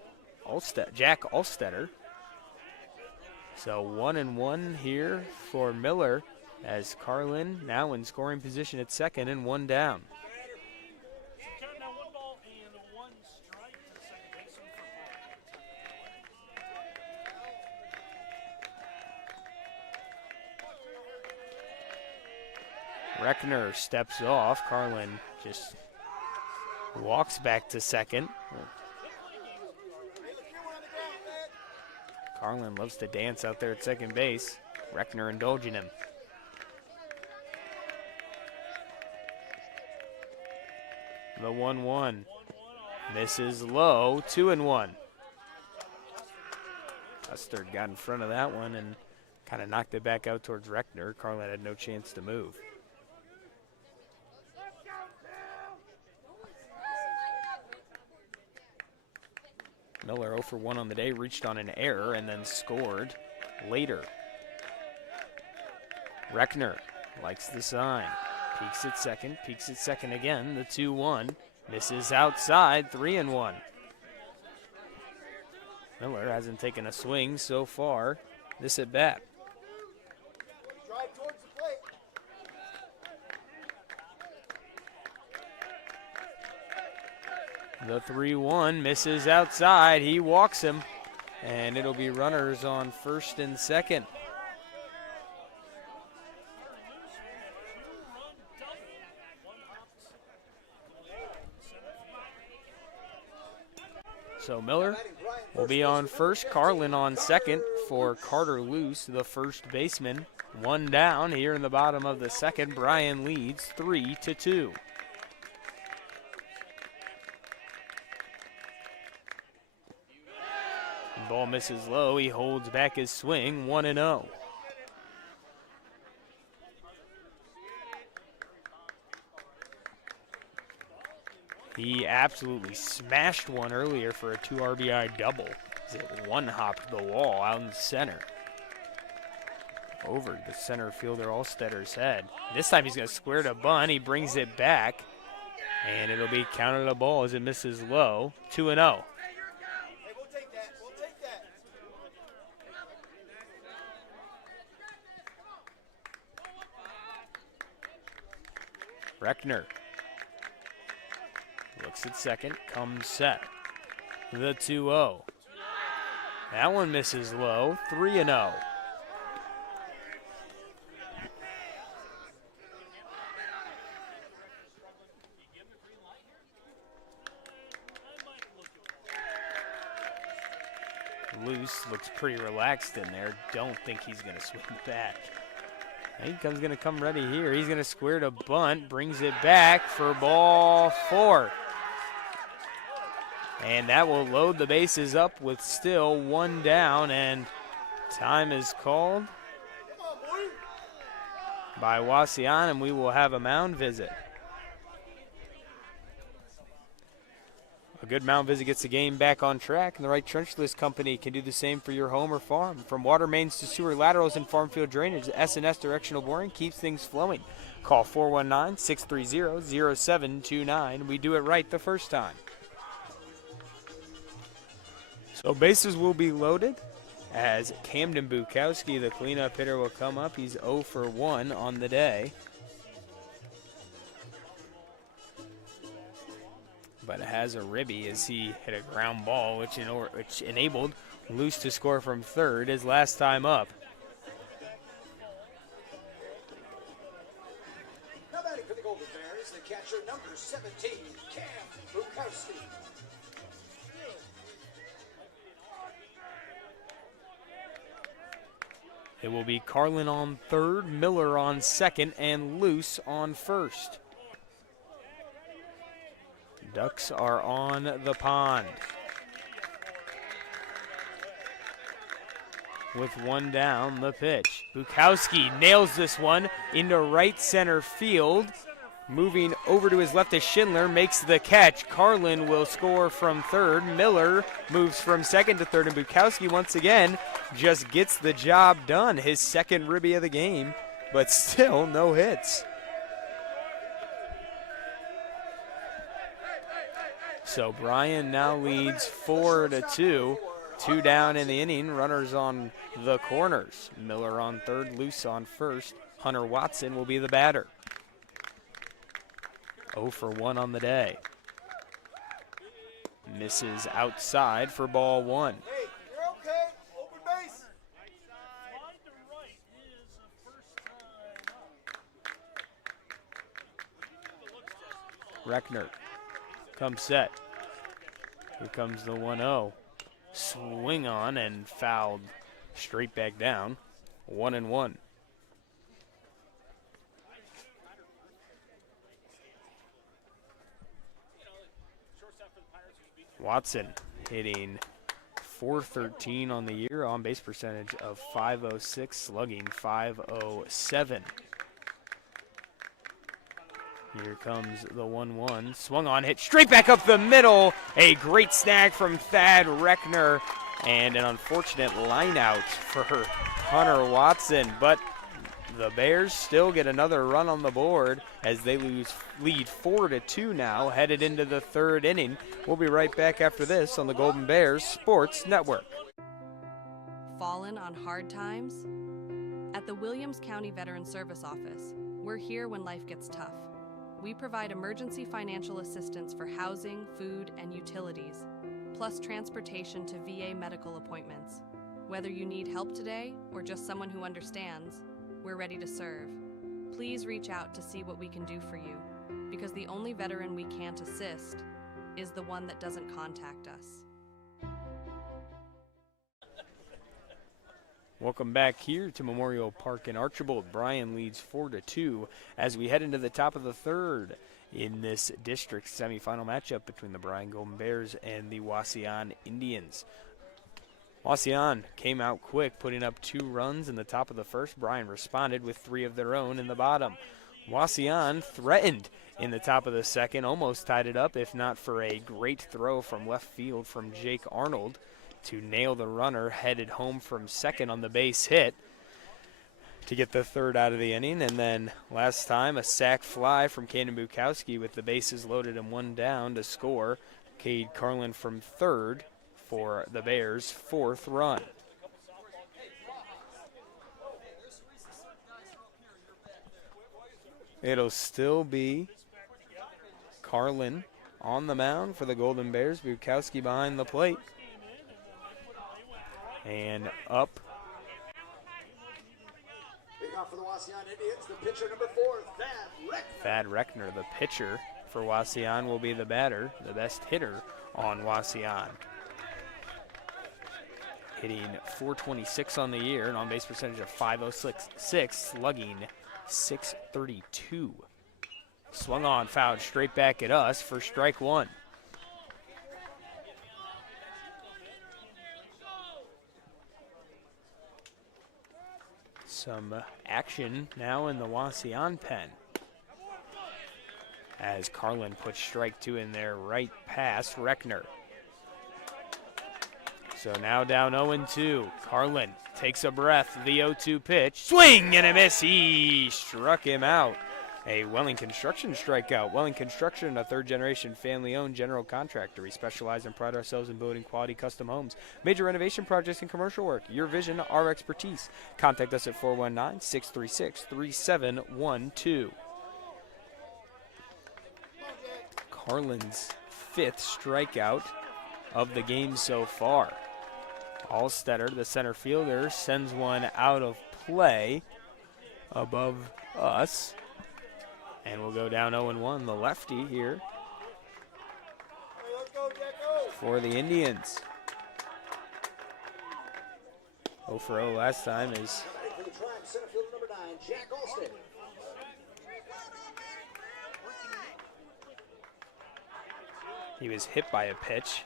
Alstetter. So 1-1 here for Miller as Carlin now in scoring position at second and one down. Reckner steps off. Carlin just walks back to second. Carlin loves to dance out there at second base. Reckner indulging him. The 1-1 misses low, 2-1. Custer got in front of that one and kind of knocked it back out towards Reckner. Carlin had no chance to move. Miller 0 for 1 on the day, reached on an error and then scored later. Reckner likes the sign. Peeks at second again. The 2-1 misses outside, 3-1. Miller hasn't taken a swing so far this at bat. The 3-1 misses outside. He walks him, and it'll be runners on first and second. So Miller will be on first, Carlin on second for Carter Luce, the first baseman. One down here in the bottom of the second. Bryan leads 3-2. Ball misses low. He holds back his swing, 1-0. He absolutely smashed one earlier for a 2 RBI double. It one-hopped the wall out in center. Over the center fielder Allstetter's head. This time he's going to square to bunt. He brings it back, and it'll be counted a ball as it misses low, 2-0. Reckner looks at second, comes set. The 2-0. That one misses low, 3-0. Luce looks pretty relaxed in there. Don't think he's going to swing back. I think he's going to come ready here. He's going to square to bunt, brings it back for ball 4. And that will load the bases up with still one down, and time is called by Wauseon, and we will have a mound visit. A good mound visit gets the game back on track, and the right trenchless company can do the same for your home or farm. From water mains to sewer laterals and farm field drainage, the S&S Directional Boring keeps things flowing. Call 419-630-0729. We do it right the first time. So bases will be loaded as Camden Bukowski, the cleanup hitter, will come up. He's 0 for 1 on the day. But it has a ribby as he hit a ground ball, which enabled Luce to score from third his last time up. Now batting for the Golden Bears, the catcher number 17, Cam Bukowski. It will be Carlin on third, Miller on second, and Luce on first. Ducks are on the pond. With one down, the pitch. Bukowski nails this one into right center field. Moving over to his left is Schindler, makes the catch. Carlin will score from third. Miller moves from second to third, and Bukowski once again just gets the job done. His second ribby of the game, but still no hits. So Bryan now leads 4-2. 2 down in the inning. Runners on the corners. Miller on third, Luce on first. Hunter Watson will be the batter. 0 for 1 on the day. Misses outside for ball 1. Hey, you're okay. Open base. Slide to right is a first time Reckner up. comes set. Here comes the 1-0. Swing on and fouled straight back down. 1-1. Watson hitting .413 on the year, on base percentage of .506, slugging .507. Here comes the 1-1. Swung on, hit straight back up the middle. A great snag from Thad Reckner. And an unfortunate line out for Hunter Watson. But the Bears still get another run on the board as they lead 4-2 now, headed into the third inning. We'll be right back after this on the Golden Bears Sports Network. Fallen on hard times? At the Williams County Veteran Service Office, we're here when life gets tough. We provide emergency financial assistance for housing, food, and utilities, plus transportation to VA medical appointments. Whether you need help today or just someone who understands, we're ready to serve. Please reach out to see what we can do for you, because the only veteran we can't assist is the one that doesn't contact us. Welcome back here to Memorial Park in Archbold. Bryan leads 4-2 as we head into the top of the third in this district semifinal matchup between the Bryan Golden Bears and the Wauseon Indians. Wauseon came out quick, putting up 2 runs in the top of the first. Bryan responded with 3 of their own in the bottom. Wauseon threatened in the top of the second, almost tied it up, if not for a great throw from left field from Jake Arnold to nail the runner headed home from second on the base hit to get the third out of the inning. And then last time, a sac fly from Caden Bukowski with the bases loaded and 1 down to score. Cade Carlin from third for the Bears' 4th run. It'll still be Carlin on the mound for the Golden Bears. Bukowski behind the plate. And up. Leading off for the Wauseon Indians, the pitcher number 4, Thad Reckner, the pitcher for Wauseon, will be the batter, the best hitter on Wauseon. Hitting .426 on the year, an on-base percentage of .506, slugging .632. Swung on, fouled straight back at us for strike 1. Some action now in the Wauseon pen as Carlin puts strike 2 in there right past Reckner. So now down 0-2. Carlin takes a breath. The 0-2 pitch. Swing and a miss. He struck him out. A Welling Construction strikeout. Welling Construction, a third-generation family-owned general contractor. We specialize and pride ourselves in building quality custom homes, major renovation projects, and commercial work. Your vision, our expertise. Contact us at 419-636-3712. Carlin's 5th strikeout of the game so far. Allstetter, the center fielder, sends one out of play above us. And we'll go down 0-1, the lefty here for the Indians. 0 for 0 last time is he was hit by a pitch,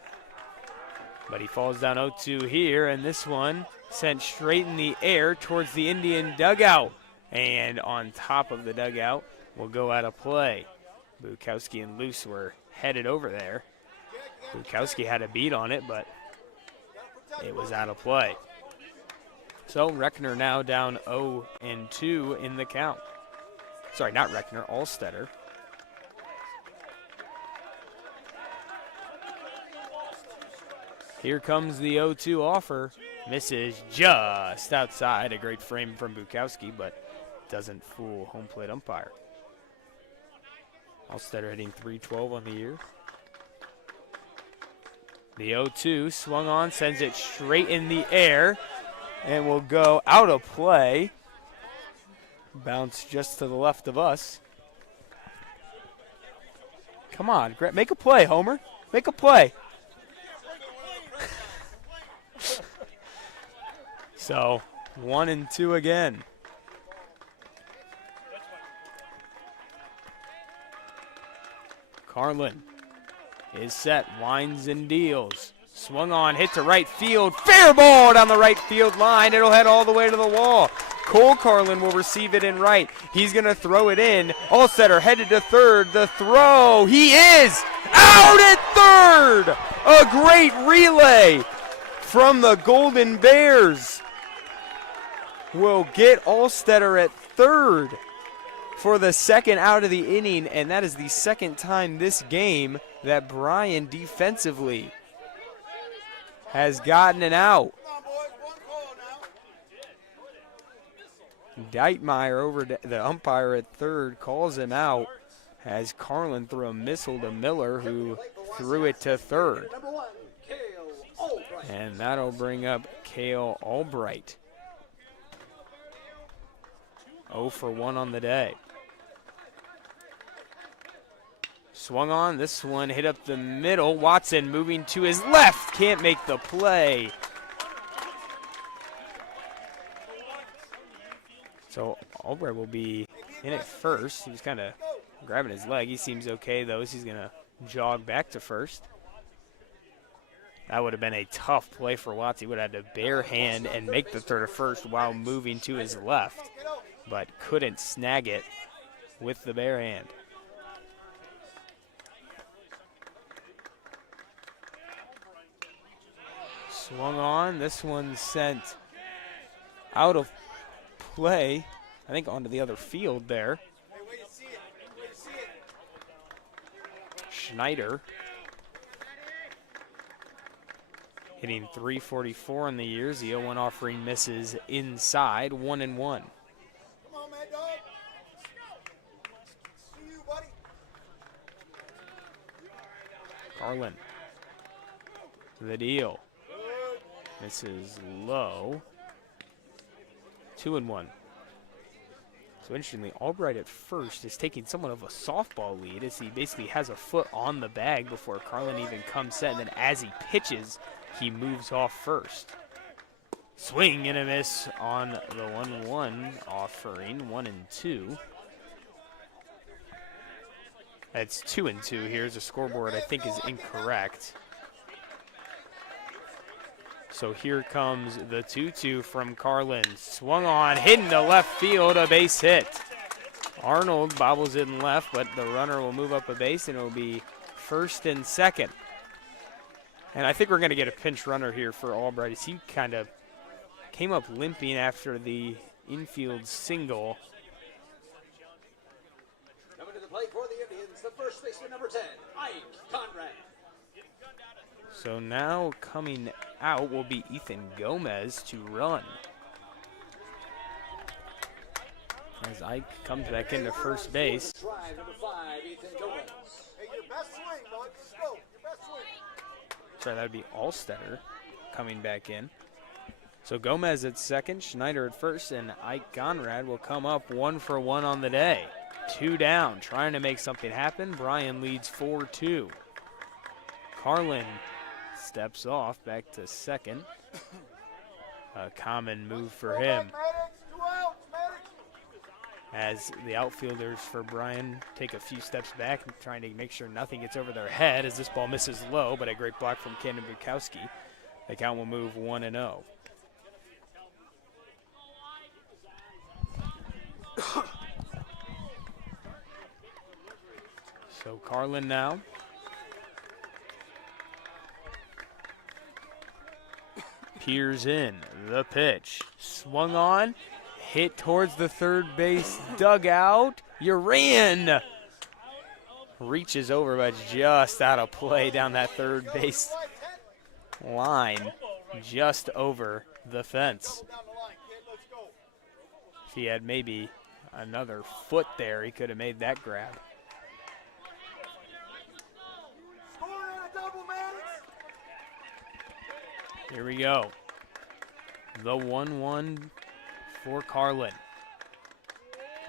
but he falls down 0-2 here, and this one sent straight in the air towards the Indian dugout. And on top of the dugout will go out of play. Bukowski and Luce were headed over there. Bukowski had a beat on it, but it was out of play. So Reckner now down 0-2 in the count. Sorry, not Reckner, Allstetter. Here comes the 0-2 offer. Misses just outside. A great frame from Bukowski, but doesn't fool home plate umpire. Allstetter hitting .312 on the year. The 0-2 swung on, sends it straight in the air, and will go out of play. Bounce just to the left of us. Come on, make a play, Homer. Make a play. So 1-2 again. Carlin is set, winds and deals. Swung on, hit to right field. Fair ball down the right field line. It'll head all the way to the wall. Cole Carlin will receive it in right. He's going to throw it in. Allsetter headed to third. The throw. He is out at third. A great relay from the Golden Bears. Will get Allstetter at third for the second out of the inning, and that is the second time this game that Bryan defensively has gotten an out. Deitmeyer over the umpire at third calls him out as Carlin threw a missile to Miller, who threw it to third. And that'll bring up Cale Albright. 0 for 1 on the day. Swung on, this one hit up the middle. Watson moving to his left, can't make the play. So Albright will be in at first. He was kind of grabbing his leg. He seems okay though, so he's gonna jog back to first. That would have been a tough play for Watts. He would have had to bare hand and make the throw to first while moving to his left, but couldn't snag it with the bare hand. Swung on, this one sent out of play, I think onto the other field there. Schneider hitting .344 on the year. The 0-1 offering misses inside, 1-1. Carlin, the deal. Misses low. 2-1. So interestingly, Albright at first is taking somewhat of a softball lead as he basically has a foot on the bag before Carlin even comes set, and then as he pitches, he moves off first. Swing and a miss on the 1-1 offering, 1-2. That's 2-2. Here's a scoreboard I think is incorrect. So here comes the 2-2 from Carlin. Swung on, hit into left field, a base hit. Arnold bobbles it in left, but the runner will move up a base, and it will be first and second. And I think we're going to get a pinch runner here for Albright, as he kind of came up limping after the infield single. Coming to the plate for the Indians, the first baseman, number 10, Ike Conrad. So now coming out will be Ethan Gomez to run. As Ike comes back into first base. Sorry, that would be Allstetter coming back in. So Gomez at second, Schneider at first, and Ike Conrad will come up 1 for 1 on the day. 2 down, trying to make something happen. Bryan leads 4-2. Carlin steps off back to second. A common move for him. As the outfielders for Bryan take a few steps back, trying to make sure nothing gets over their head as this ball misses low, but a great block from Camden Bukowski. The count will move 1-0. So Carlin now. Peers in, the pitch. Swung on, hit towards the third base dugout. Uran reaches over, but just out of play down that third base line, just over the fence. If he had maybe another foot there, he could have made that grab. Here we go. The 1-1 for Carlin.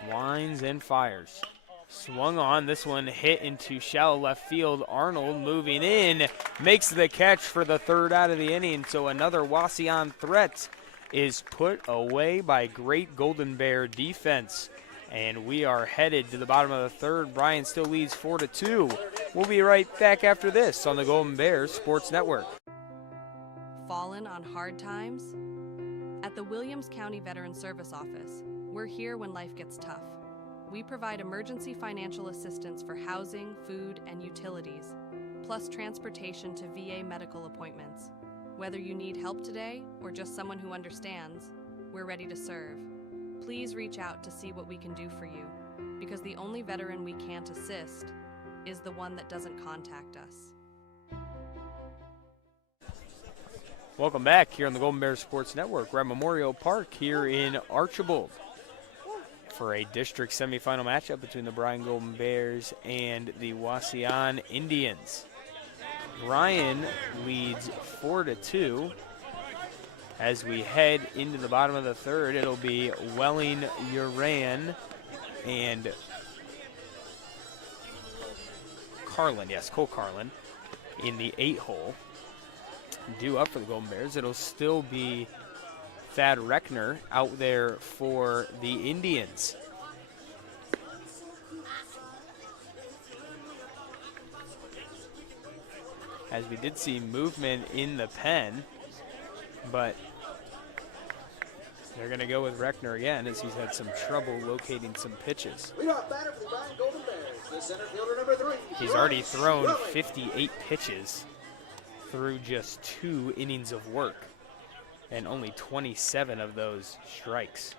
Winds and fires. Swung on. This one hit into shallow left field. Arnold moving in. Makes the catch for the third out of the inning. So another Wauseon threat is put away by great Golden Bear defense. And we are headed to the bottom of the third. Bryan still leads 4-2. We'll be right back after this on the Golden Bears Sports Network. Fallen on hard times? At the Williams County Veteran Service Office, we're here when life gets tough. We provide emergency financial assistance for housing, food, and utilities, plus transportation to VA medical appointments. Whether you need help today or just someone who understands, we're ready to serve. Please reach out to see what we can do for you, because the only veteran we can't assist is the one that doesn't contact us. Welcome back here on the Golden Bears Sports Network. We're at Memorial Park here in Archbold for a district semifinal matchup between the Bryan Golden Bears and the Wauseon Indians. Bryan leads 4-2. As we head into the bottom of the third, it'll be Welling, Uran, and Carlin. Yes, Cole Carlin in the 8-hole. Due up for the Golden Bears. It'll still be Thad Reckner out there for the Indians. As we did see movement in the pen, but they're going to go with Reckner again as he's had some trouble locating some pitches. He's already thrown 58 pitches through just 2 innings of work, and only 27 of those strikes.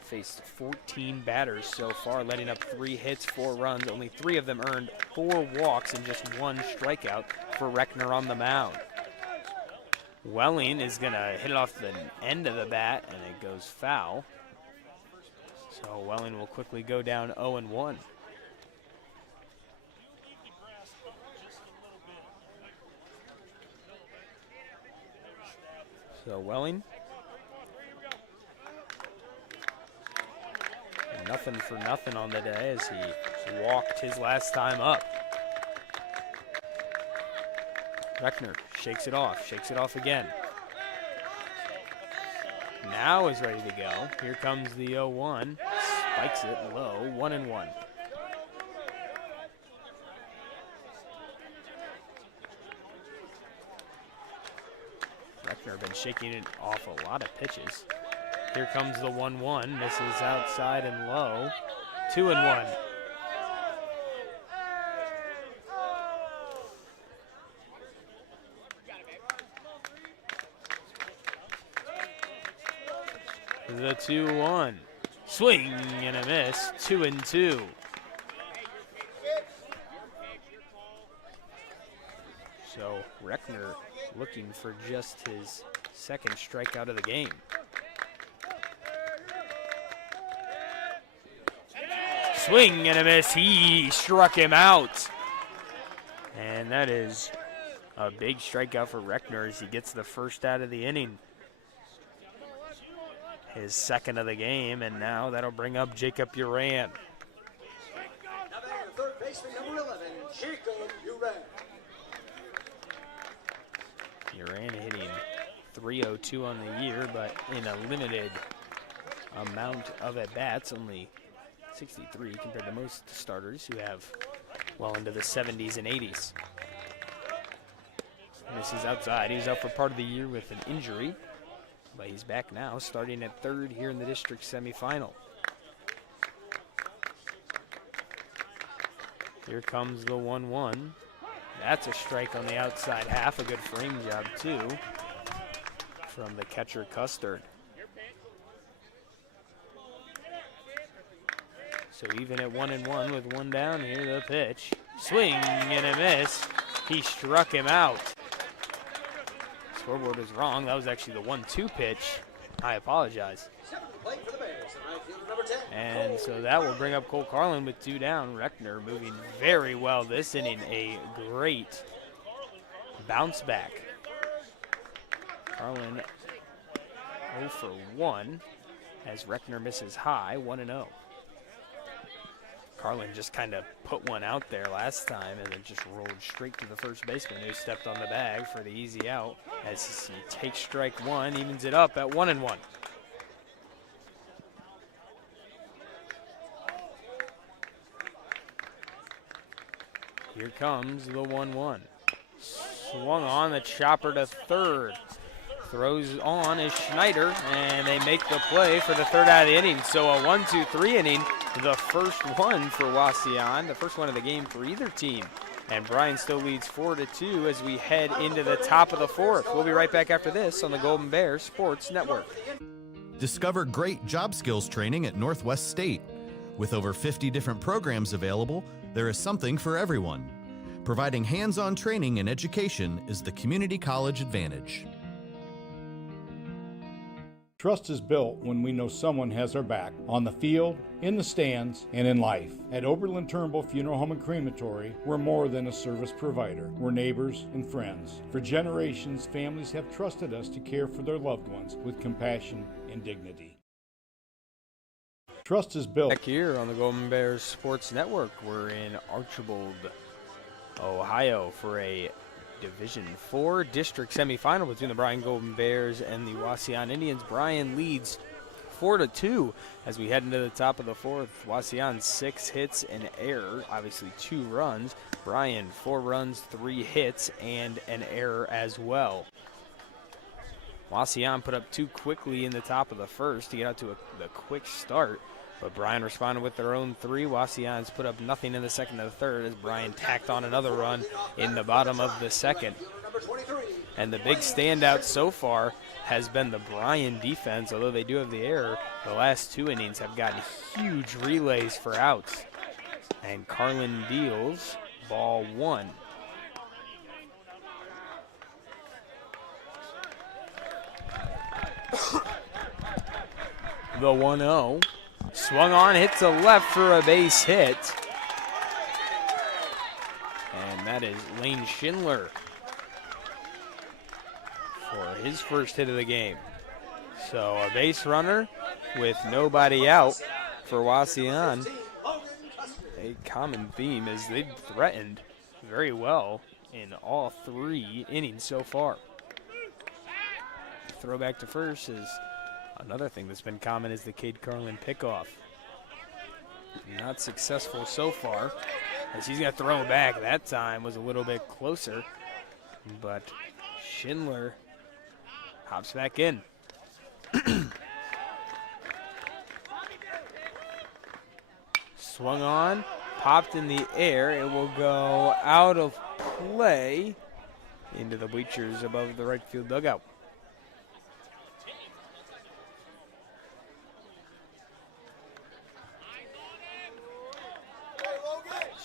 Faced 14 batters so far, letting up 3 hits, 4 runs. Only 3 of them earned 4 walks and just 1 strikeout for Reckner on the mound. Welling is going to hit it off the end of the bat, and it goes foul. So Welling will quickly go down 0-1. So Welling, nothing for nothing on the day as he walked his last time up. Reckner shakes it off again. Now is ready to go. Here comes the 0-1, spikes it low, 1-1. Reckner been shaking it off a lot of pitches. Here comes the 1-1, misses outside and low, 2-1. The 2-1, swing and a miss, 2-2. So Reckner looking for just his second strikeout of the game. Swing and a miss, he struck him out. And that is a big strikeout for Reckner as he gets the first out of the inning. His second of the game, and now that'll bring up Jacob Uran. Now batter, third baseman number 11, Jacob Uran. Uran hitting .302 on the year, but in a limited amount of at-bats, only 63 compared to most starters who have well into the 70s and 80s. This is outside. He was out for part of the year with an injury, but he's back now, starting at third here in the district semifinal. Here comes the 1-1. That's a strike on the outside half. A good frame job, too, from the catcher, Custard. So even at 1-1 with 1 down, here the pitch. Swing and a miss. He struck him out. Scoreboard is wrong. That was actually the 1-2 pitch. I apologize. And so that will bring up Cole Carlin with 2 down. Reckner moving very well this inning. A great bounce back. Carlin 0 for 1 as Reckner misses high, 1-0. Carlin just kind of put one out there last time and then just rolled straight to the first baseman who stepped on the bag for the easy out as he takes strike 1, evens it up at 1-1. Here comes the 1-1. Swung on the chopper to third. Throws on is Schneider, and they make the play for the third out of the inning. So a 1-2-3 inning, the first one for Wauseon, the first one of the game for either team. And Bryan still leads 4-2 as we head into the top of the fourth. We'll be right back after this on the Golden Bears Sports Network. Discover great job skills training at Northwest State. With over 50 different programs available, there is something for everyone. Providing hands-on training and education is the community college advantage. Trust is built when we know someone has our back, on the field, in the stands, and in life. At Oberlin-Turnbull Funeral Home and Crematory, we're more than a service provider. We're neighbors and friends. For generations, families have trusted us to care for their loved ones with compassion and dignity. Trust is built. Back here on the Golden Bears Sports Network, we're in Archbold, Ohio for a Division IV district semifinal between the Bryan Golden Bears and the Wauseon Indians. Bryan leads 4-2 as we head into the top of the fourth. Wauseon 6 hits, an error, obviously 2 runs. Bryan 4 runs, 3 hits, and an error as well. Wauseon put up 2 quickly in the top of the first to get out to a quick start. But Bryan responded with their own 3. Wauseon's put up nothing in the second and the third as Bryan tacked on another run in the bottom of the second. And the big standout so far has been the Bryan defense. Although they do have the error, the last 2 innings have gotten huge relays for outs. And Carlin deals ball 1. The 1-0. Swung on, hits a left for a base hit. And that is Lane Schindler for his first hit of the game. So a base runner with nobody out for Wauseon. A common theme is they've threatened very well in all 3 innings so far. Throwback to first is another thing that's been common is the Cade Carlin pickoff. Not successful so far, as he's got to throw back. That time was a little bit closer, but Schindler hops back in. Swung on, popped in the air. It will go out of play into the bleachers above the right field dugout.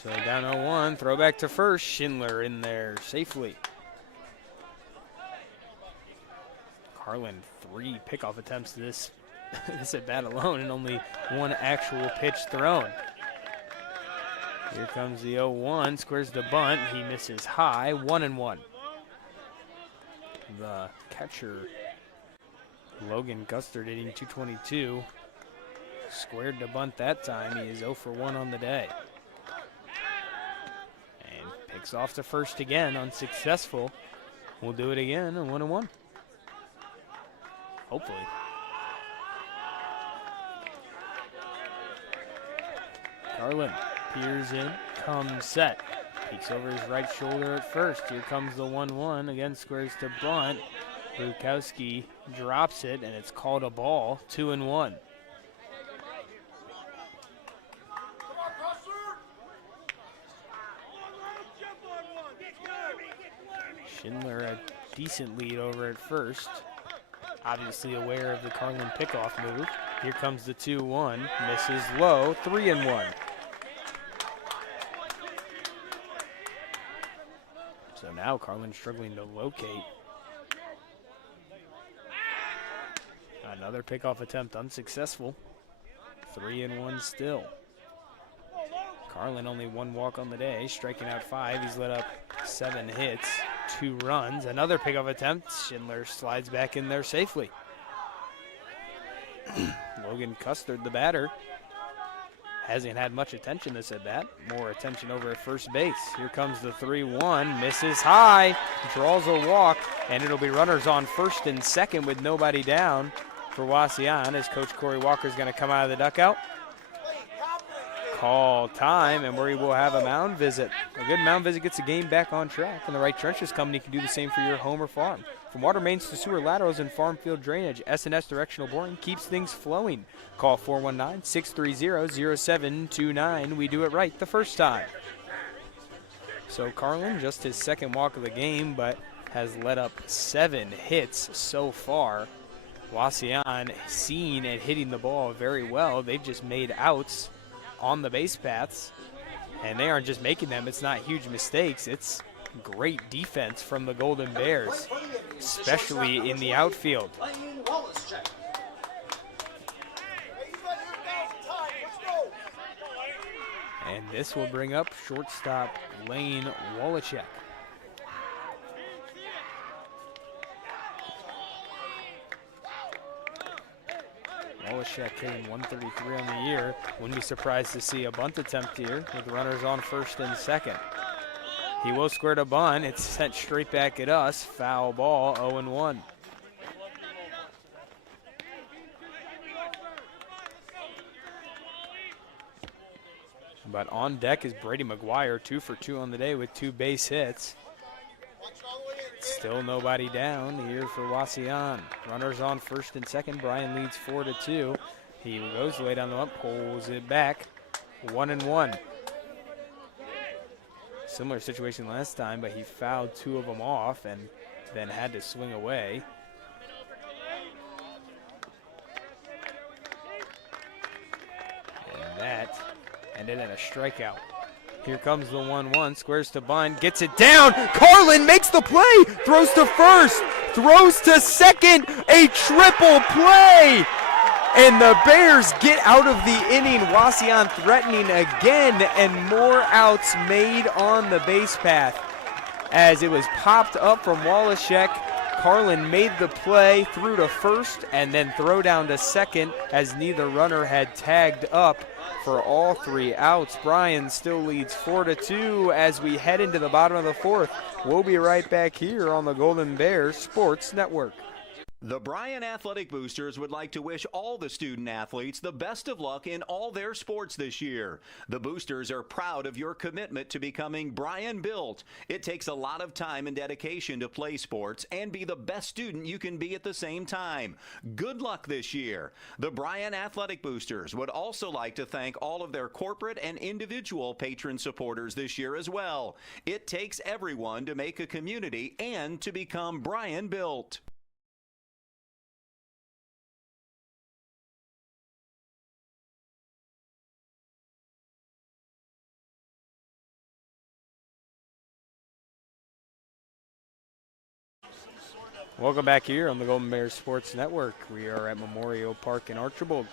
So down 0-1, throwback to first. Schindler in there safely. Carlin 3 pickoff attempts this at bat alone and only 1 actual pitch thrown. Here comes the 0-1, squares the bunt. He misses high, 1-1. The catcher, Logan Gustard, hitting .222. Squared the bunt that time. He is 0 for 1 on the day. Picks off to first again, unsuccessful. We'll do it again, and 1-1. Hopefully. Carlin peers in, comes set. Peeks over his right shoulder at first. Here comes the 1-1. Again, squares to bunt. Bukowski drops it, and it's called a ball. 2-1. Schindler a decent lead over at first. Obviously aware of the Carlin pickoff move. Here comes the 2-1. Misses low. 3-1. So now Carlin struggling to locate. Another pickoff attempt unsuccessful. 3-1 still. Carlin only 1 walk on the day, striking out 5. He's let up 7 hits, 2 runs. Another pickoff attempt. Schindler slides back in there safely. Logan Custard, the batter, hasn't had much attention this at bat. More attention over at first base. Here comes the 3-1. Misses high. Draws a walk, and it'll be runners on first and second with nobody down for Wauseon as Coach Corey Walker is going to come out of the dugout. call time, and we will have a mound visit. A good mound visit gets the game back on track, and the Right Trenches Company can do the same for your home or farm. From water mains to sewer laterals and farm field drainage, S&S Directional Boring keeps things flowing. Call 419-630-0729. We do it right the first time. So Carlin, just his second walk of the game, but has let up 7 hits so far. Wauseon seeing and hitting the ball very well. They've just made outs on the base paths, and they aren't just making them. It's not huge mistakes. It's great defense from the Golden Bears, especially in the outfield. And this will bring up shortstop Lane Wallachek. Wallachek hitting 133 on the year. Wouldn't be surprised to see a bunt attempt here with runners on first and second. He will square a bunt. It's sent straight back at us. Foul ball, 0-1. But on deck is Brady McGuire, 2 for 2 on the day with 2 base hits. Still nobody down here for Wauseon. Runners on first and second. Bryan leads 4-2. He goes way down the line, pulls it back, 1-1. Similar situation last time, but he fouled 2 of them off and then had to swing away. And that ended in a strikeout. Here comes the 1-1, squares to Bund, gets it down. Carlin makes the play, throws to first, throws to second, a triple play. And the Bears get out of the inning. Wauseon threatening again, and more outs made on the base path. As it was popped up from Wallachek, Carlin made the play, threw to first, and then throw down to second as neither runner had tagged up for all 3 outs. Bryan still leads 4-2 as we head into the bottom of the 4th. We'll be right back here on the Golden Bears Sports Network. The Bryan Athletic Boosters would like to wish all the student athletes the best of luck in all their sports this year. The Boosters are proud of your commitment to becoming Bryan built. It takes a lot of time and dedication to play sports and be the best student you can be at the same time. Good luck this year. The Bryan Athletic Boosters would also like to thank all of their corporate and individual patron supporters this year as well. It takes everyone to make a community and to become Bryan built. Welcome back here on the Golden Bears Sports Network. We are at Memorial Park in Archbold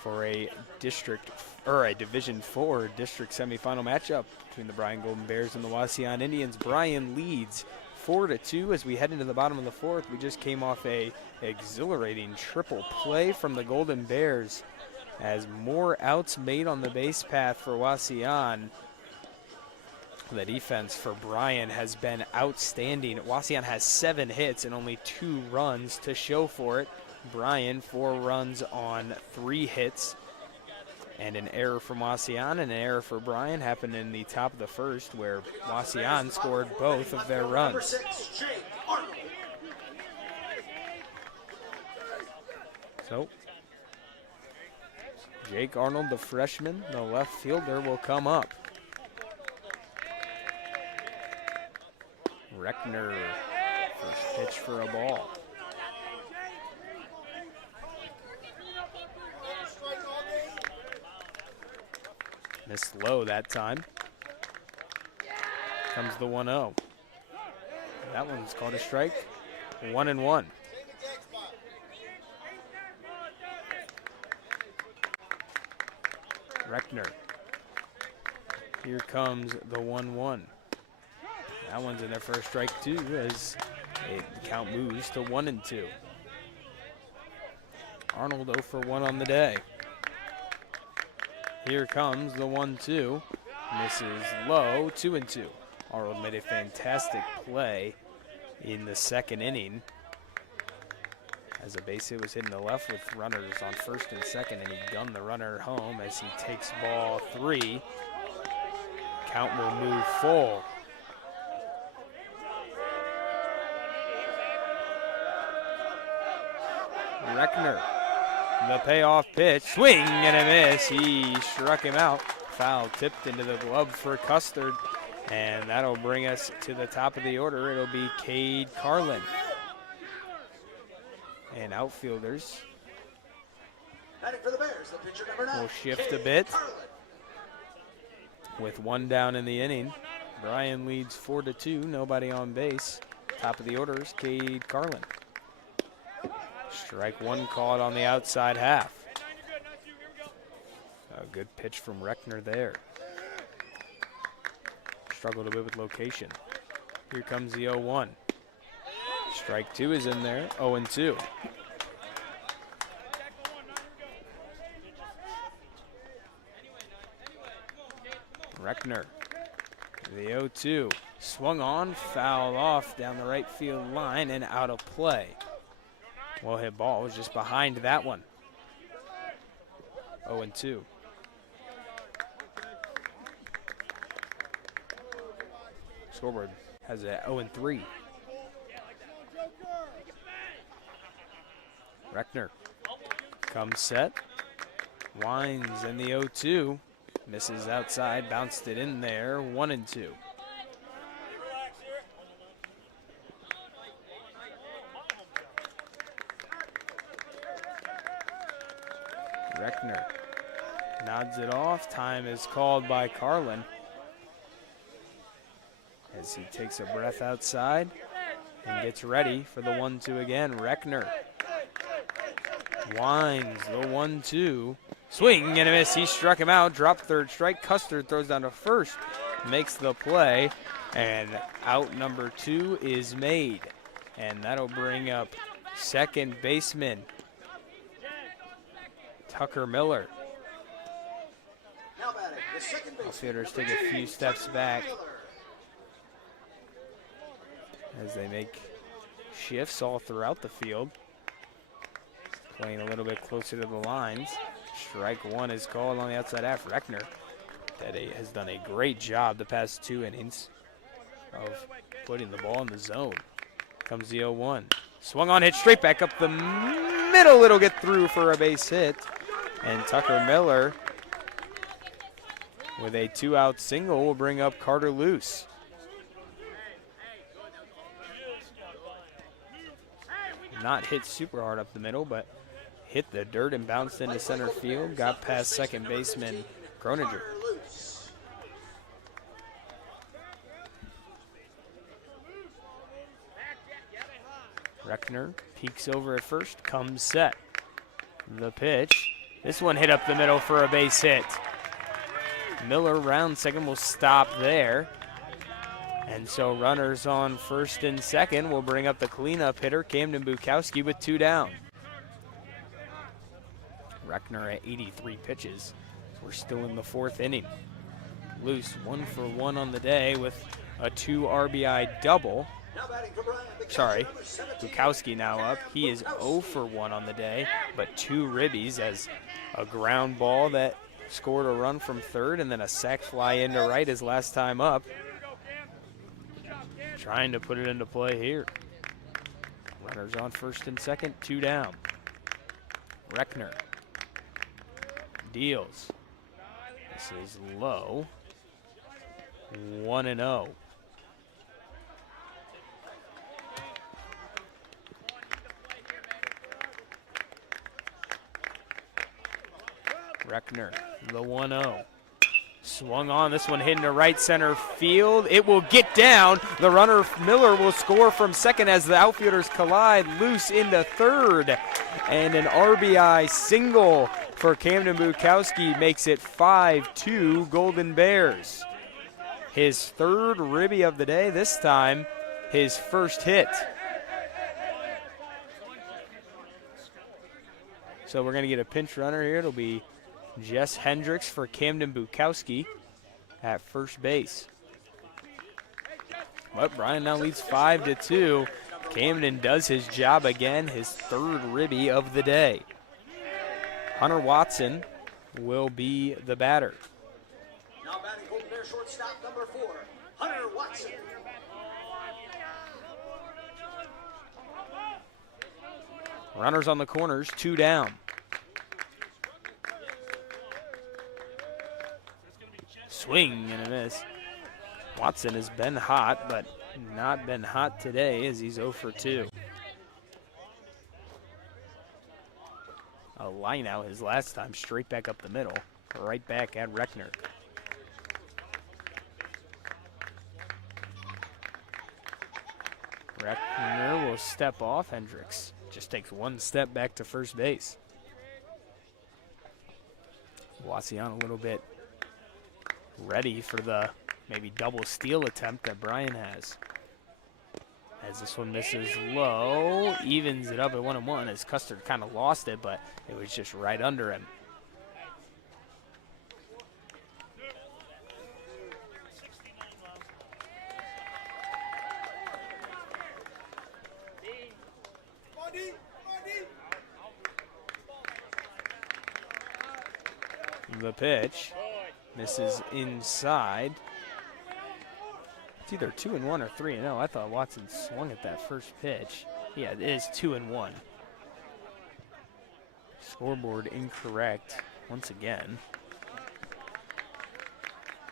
for a Division IV district semifinal matchup between the Bryan Golden Bears and the Wauseon Indians. Bryan leads 4-2 as we head into the bottom of the 4th. We just came off a exhilarating triple play from the Golden Bears as more outs made on the base path for Wauseon. The defense for Bryan has been outstanding. Wauseon has 7 hits and only 2 runs to show for it. Bryan 4 runs on 3 hits. And an error from Wauseon and an error for Bryan happened in the top of the 1st where Wauseon scored both of their runs. So Jake Arnold, the freshman, the left fielder, will come up. Reckner, first pitch for a ball. Missed low that time. Comes the 1-0. That one's called a strike. 1-1. Reckner. Here comes the 1-1. That one's in there for a strike too as the count moves to 1-2. Arnold 0 for 1 on the day. Here comes the 1-2. Misses low, 2-2. Arnold made a fantastic play in the 2nd inning. as a base hit was hit in the left with runners on first and second, and he gunned the runner home as he takes ball 3. Count will move full. Reckner, the payoff pitch, swing and a miss. He struck him out. Foul tipped into the glove for Custard, and that'll bring us to the top of the order. It'll be Cade Carlin. And outfielders For the Bears, the pitcher number 9, will shift a bit. With 1 down in the inning, Bryan leads 4-2, nobody on base. Top of the order is Cade Carlin. Strike 1 called on the outside half. A good pitch from Reckner there. Struggled a bit with location. Here comes the 0-1. Strike 2 is in there, 0-2. Reckner, the 0-2. Swung on, fouled off down the right field line and out of play. Well hit ball was just behind that one. 0-2. Scoreboard has a 0-3. Reckner comes set, winds in the 0-2, misses outside, bounced it in there, 1-2. Reckner nods it off. Time is called by Carlin as he takes a breath outside and gets ready for the 1-2 again. Reckner winds the 1-2. Swing and a miss. He struck him out. Dropped third strike. Custard throws down to first. Makes the play. And out number 2 is made. And that'll bring up second baseman Tucker Miller. Outfielders take a few steps back as they make shifts all throughout the field. Playing a little bit closer to the lines. Strike 1 is called on the outside half. Reckner has done a great job the past 2 innings of putting the ball in the zone. Comes the 0-1. Swung on, hit straight back up the middle. It'll get through for a base hit. And Tucker Miller with a 2-out single will bring up Carter Luce. Not hit super hard up the middle, but hit the dirt and bounced into center field. Got past second baseman Groninger. Reckner peeks over at first, comes set. The pitch. This one hit up the middle for a base hit. Miller round second will stop there. And so runners on first and second will bring up the cleanup hitter, Camden Bukowski, with 2 down. Reckner at 83 pitches. We're still in the 4th inning. Luce 1 for 1 on the day with a 2 RBI double. Sorry, Bukowski now up. He is 0 for 1 on the day, but 2 ribbies as a ground ball that scored a run from third and then a sac fly into right his last time up. Trying to put it into play here. Runners on first and second, 2 down. Reckner deals. This is low. 1-0. Reckner, the 1-0. Swung on, this one hitting to right center field. It will get down. The runner, Miller, will score from second as the outfielders collide. Loose into third. And an RBI single for Camden Bukowski makes it 5-2 Golden Bears. His 3rd ribby of the day, this time his first hit. So we're going to get a pinch runner here. It'll be Jess Hendricks for Camden Bukowski at first base. But Bryan now leads 5-2. Camden does his job again, his third ribby of the day. Hunter Watson will be the batter. Now batting Golden Bear shortstop number 4, Hunter Watson. Runners on the corners, 2 down. Swing and a miss. Watson has been hot, but not been hot today as he's 0 for 2. A line out his last time, straight back up the middle, right back at Reckner. Reckner will step off. Hendricks just takes 1 step back to first base. Wauseon a little bit ready for the maybe double steal attempt that Bryan has. As this one misses low, evens it up at 1-1 as Custard kind of lost it, but it was just right under him. The pitch misses inside. It's either 2-1 or 3-0. I thought Watson swung at that first pitch. Yeah, it is 2-1. Scoreboard incorrect once again.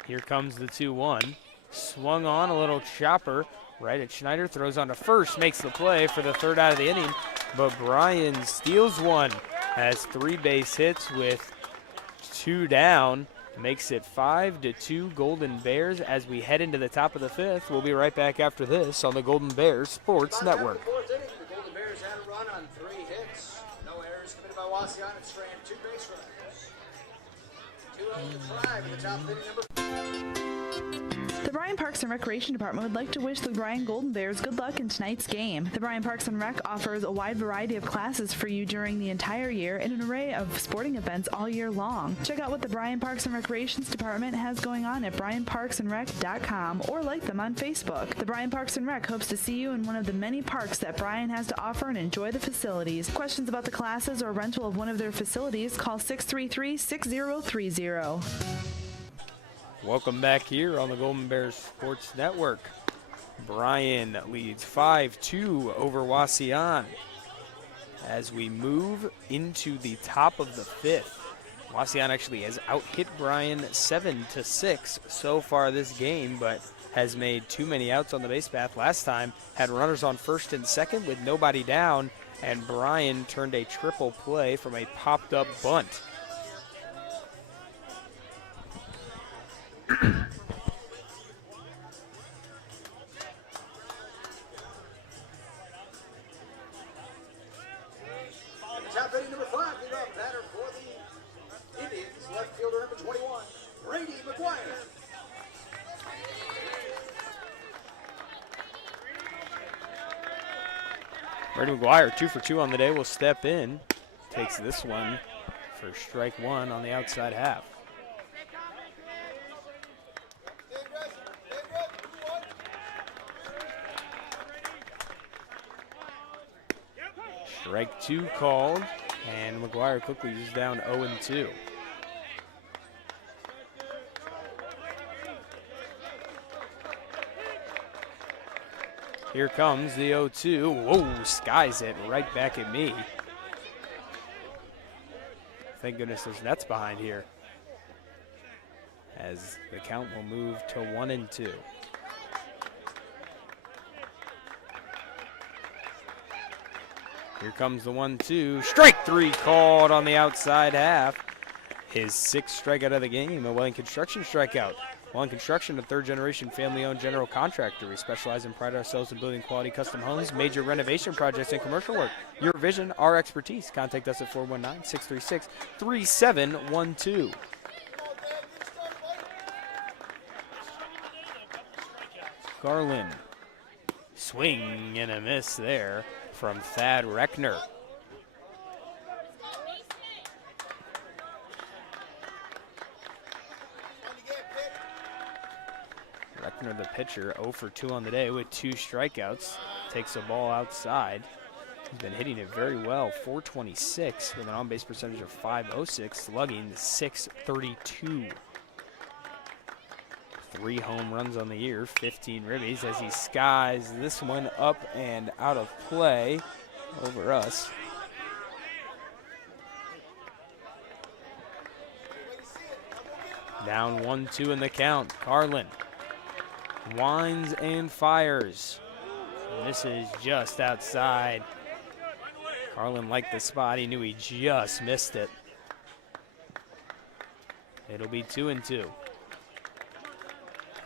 Here comes the 2-1. Swung on, a little chopper right at Schneider. Throws on to first, makes the play for the 3rd out of the inning. But Bryan steals one. Has 3 base hits with 2 down. Makes it 5-2 Golden Bears as we head into the top of the 5th. We'll be right back after this on the Golden Bears Sports Network. The 4th inning, the Golden Bears had a run on 3 hits. No errors committed by Wauseon and strand 2 base runners. 2 out to 5 in the top of inning number 4. The Bryan Parks and Recreation Department would like to wish the Bryan Golden Bears good luck in tonight's game. The Bryan Parks and Rec offers a wide variety of classes for you during the entire year and an array of sporting events all year long. Check out what the Bryan Parks and Recreations Department has going on at bryanparksandrec.com or like them on Facebook. The Bryan Parks and Rec hopes to see you in one of the many parks that Bryan has to offer and enjoy the facilities. Questions about the classes or rental of one of their facilities, call 633-6030. Welcome back here on the Golden Bears Sports Network. Bryan leads 5-2 over Wauseon as we move into the top of the 5th. Wauseon actually has out-hit Bryan 7-6 so far this game, but has made too many outs on the base path. Last time had runners on first and second with nobody down, and Bryan turned a triple play from a popped-up bunt. Top inning number 5, lead off batter for the Indians, left fielder number 21, Brady McGuire. Brady McGuire, 2 for 2 on the day, will step in. Takes this one for strike 1 on the outside half. Strike 2 called, and McGuire quickly is down 0-2. Here comes the 0-2. Whoa, skies it right back at me. Thank goodness there's nets behind here, as the count will move to 1-2. Here comes the 1-2. Strike 3 called on the outside half. His 6th strikeout of the game, a Welling Construction strikeout. Welling Construction, a 3rd-generation family-owned general contractor. We specialize and pride ourselves in building quality custom homes, major renovation projects, and commercial work. Your vision, our expertise. Contact us at 419-636-3712. Garland. Swing and a miss there from Thad Reckner. Reckner, the pitcher, 0 for 2 on the day with 2 strikeouts. takes the ball outside. He's been hitting it very well, 426 with an on-base percentage of 506, slugging 632. 3 home runs on the year, 15 ribbies as he skies this one up and out of play over us. Down 1-2 in the count. Carlin winds and fires. This is just outside. Carlin liked the spot. He knew he just missed it. It'll be 2-2.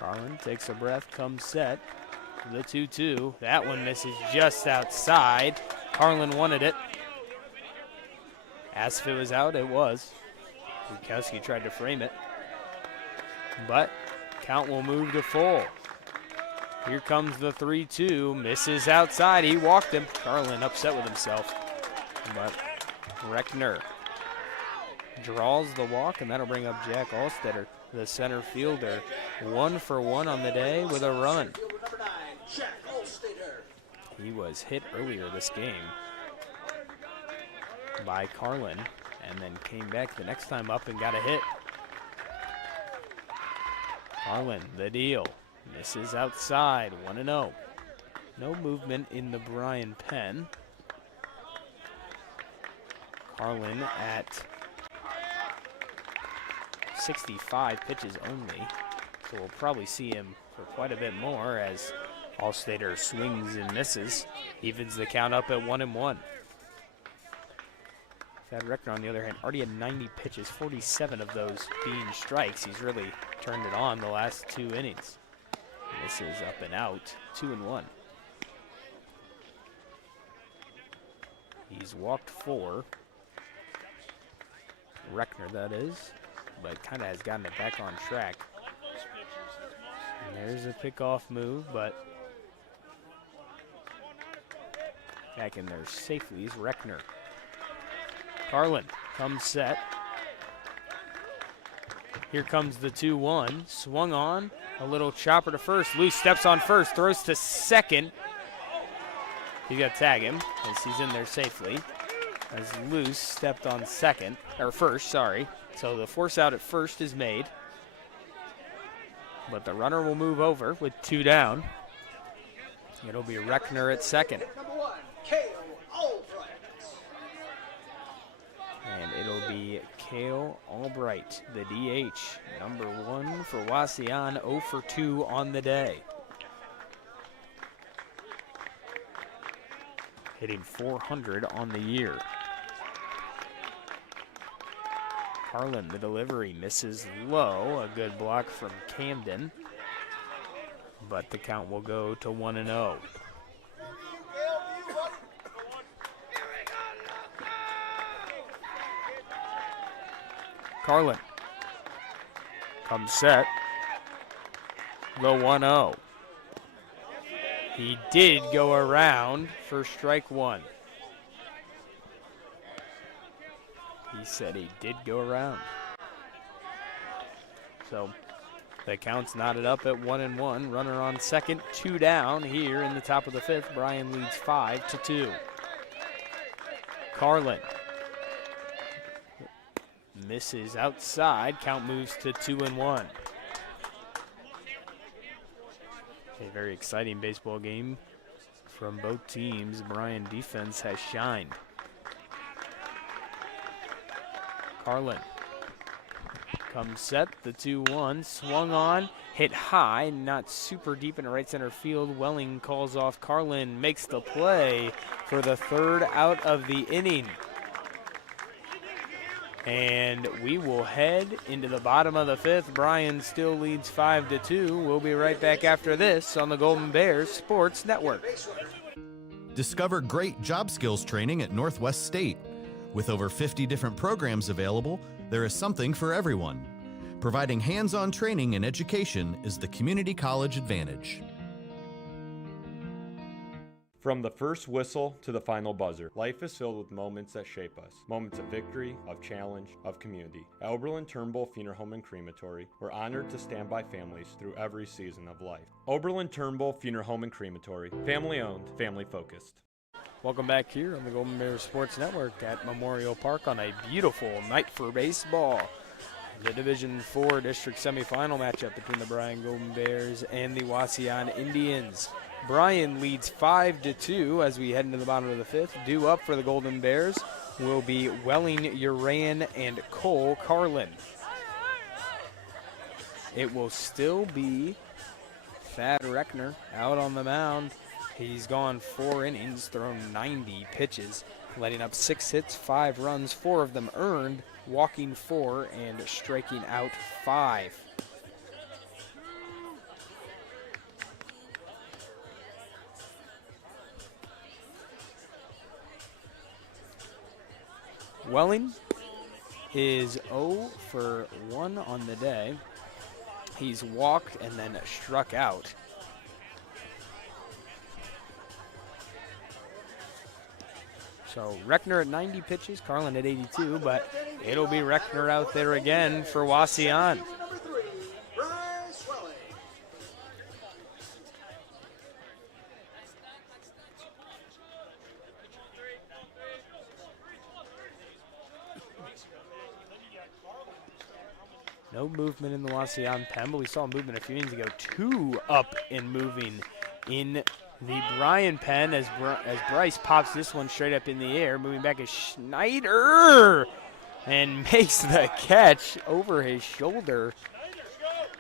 Carlin takes a breath, comes set. The 2-2. That one misses just outside. Carlin wanted it. Asked if it was out, it was. Bukowski tried to frame it. But count will move to full. Here comes the 3-2. Misses outside. He walked him. Carlin upset with himself. But Reckner draws the walk, and that'll bring up Jack Alstetter, the center fielder. 1 for 1 on the day with a run. He was hit earlier this game by Carlin, and then came back the next time up and got a hit. Carlin, the deal. Misses outside, 1-0. No movement in the Bryan pen. Carlin at 65 pitches only, so we'll probably see him for quite a bit more as Alstetter swings and misses. Evens the count up at 1-1. Thad Reckner, on the other hand, already had 90 pitches, 47 of those being strikes. He's really turned it on the last 2 innings. This is up and out, 2-1. He's walked 4. Reckner, that is, but kind of has gotten it back on track. And there's a pickoff move, but back in there safely is Reckner. Carlin comes set. Here comes the 2-1. Swung on. A little chopper to first. Loose steps on first. Throws to second. He's got to tag him as he's in there safely. As Loose stepped on second. Or first, sorry. So the force out at first is made. But the runner will move over with 2 down. It'll be Reckner at second. And it'll be Cale Albright, the DH, number 1 for Wauseon, 0 for 2 on the day. Hitting 400 on the year. Carlin, the delivery, misses low. A good block from Camden. But the count will go to 1-0. Carlin comes set. The 1-0. He did go around for strike 1. He said he did go around. So the count's knotted up at 1-1. Runner on second, 2 down here in the top of the 5th. Bryan leads 5-2. Carlin misses outside. Count moves to 2-1. A very exciting baseball game from both teams. Bryan defense has shined. Carlin comes set, the 2-1, swung on, hit high, not super deep in the right center field. Welling calls off. Carlin makes the play for the 3rd out of the inning. And we will head into the bottom of the 5th. Bryan still leads 5-2. We'll be right back after this on the Golden Bears Sports Network. Discover great job skills training at Northwest State. With over 50 different programs available, there is something for everyone. Providing hands-on training and education is the community college advantage. From the first whistle to the final buzzer, life is filled with moments that shape us. Moments of victory, of challenge, of community. At Oberlin-Turnbull Funeral Home and Crematory, we're honored to stand by families through every season of life. Oberlin-Turnbull Funeral Home and Crematory, family owned, family focused. Welcome back here on the Golden Bears Sports Network at Memorial Park on a beautiful night for baseball. The Division IV District Semifinal matchup between the Bryan Golden Bears and the Wauseon Indians. Bryan leads 5-2 as we head into the bottom of the fifth. Due up for the Golden Bears will be Welling Uran and Cole Carlin. It will still be Thad Reckner out on the mound. He's gone 4 innings, thrown 90 pitches, letting up 6 hits, 5 runs, 4 of them earned, walking 4 and striking out 5. Welling is 0 for 1 on the day. He's walked and then struck out. So Reckner at 90 pitches, Carlin at 82, but it'll be Reckner out there again for Wauseon. No movement in the Wauseon pen, but we saw movement a few innings ago. 2 up and moving in the Bryan pen as Bryce pops this one straight up in the air. Moving back is Schneider and makes the catch over his shoulder.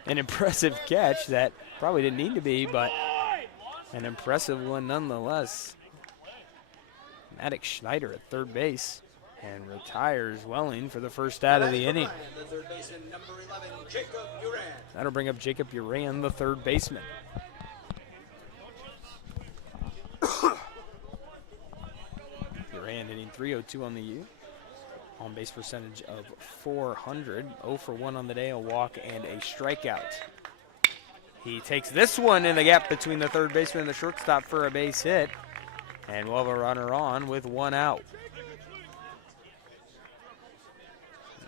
An impressive catch that probably didn't need to be, but an impressive one nonetheless. Maddox Schneider at third base and retires Welling for the first out of the inning. That'll bring up Jacob Uran, the third baseman. Uran hitting .302 on the year. On base percentage of .400. 0 for 1 on the day, a walk and a strikeout. He takes this one in the gap between the third baseman and the shortstop for a base hit. And we'll have a runner on with 1 out.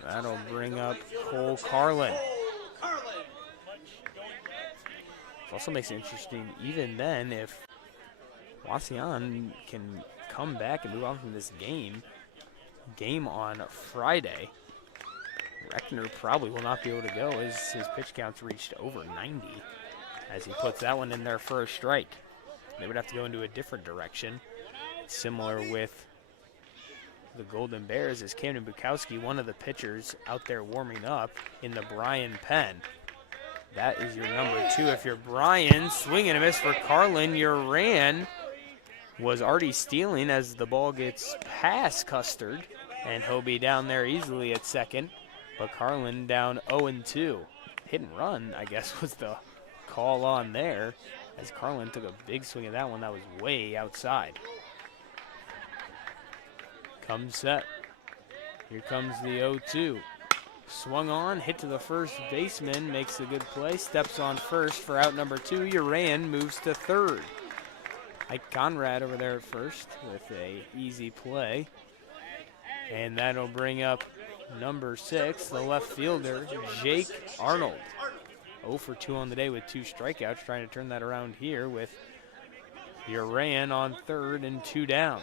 That'll bring up Cole Carlin. It also makes it interesting, even then, if Wauseon can come back and move on from this game on Friday, Reckner probably will not be able to go as his pitch count's reached over 90 as he puts that one in there for a strike. They would have to go into a different direction, similar with the Golden Bears, as Camden Bukowski, one of the pitchers out there warming up in the Bryan pen. That is your number 2. If you're Bryan, swing and a miss for Carlin. Uran was already stealing as the ball gets past Custard, and he'll be down there easily at second. But Carlin down 0-2. Hit and run, I guess, was the call on there, as Carlin took a big swing at that one that was way outside. Comes set. Here comes the 0-2. Swung on, hit to the first baseman, makes a good play, steps on first for out number 2. Uran moves to third. Ike Conrad over there at first with a easy play. And that'll bring up number 6, the left fielder, Jake Arnold. 0 for 2 on the day with 2 strikeouts, trying to turn that around here with Uran on third and 2 down.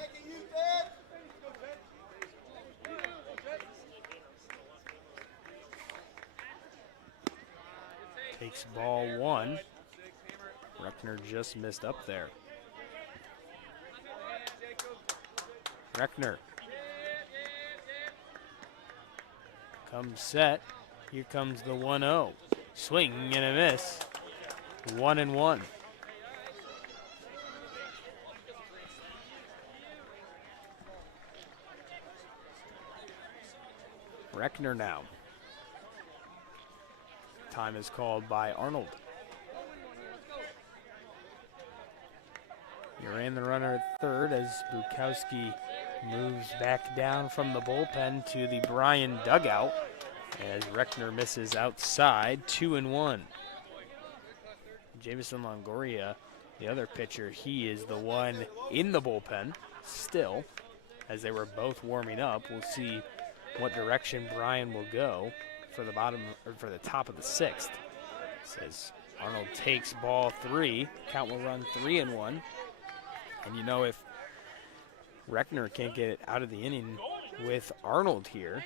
Takes ball 1. Reckner just missed up there. Reckner comes set. Here comes the 1-0. Swing and a miss. 1-1. Reckner now. Time is called by Arnold. Uran the runner at third as Bukowski moves back down from the bullpen to the Bryan dugout as Reckner misses outside. 2-1. Jameson Longoria The other pitcher, he is the one in the bullpen still, as they were both warming up. We'll see what direction Bryan will go for the top of the 6th. Says Arnold takes ball 3. Count will run 3-1. And you know, if Reckner can't get it out of the inning with Arnold here,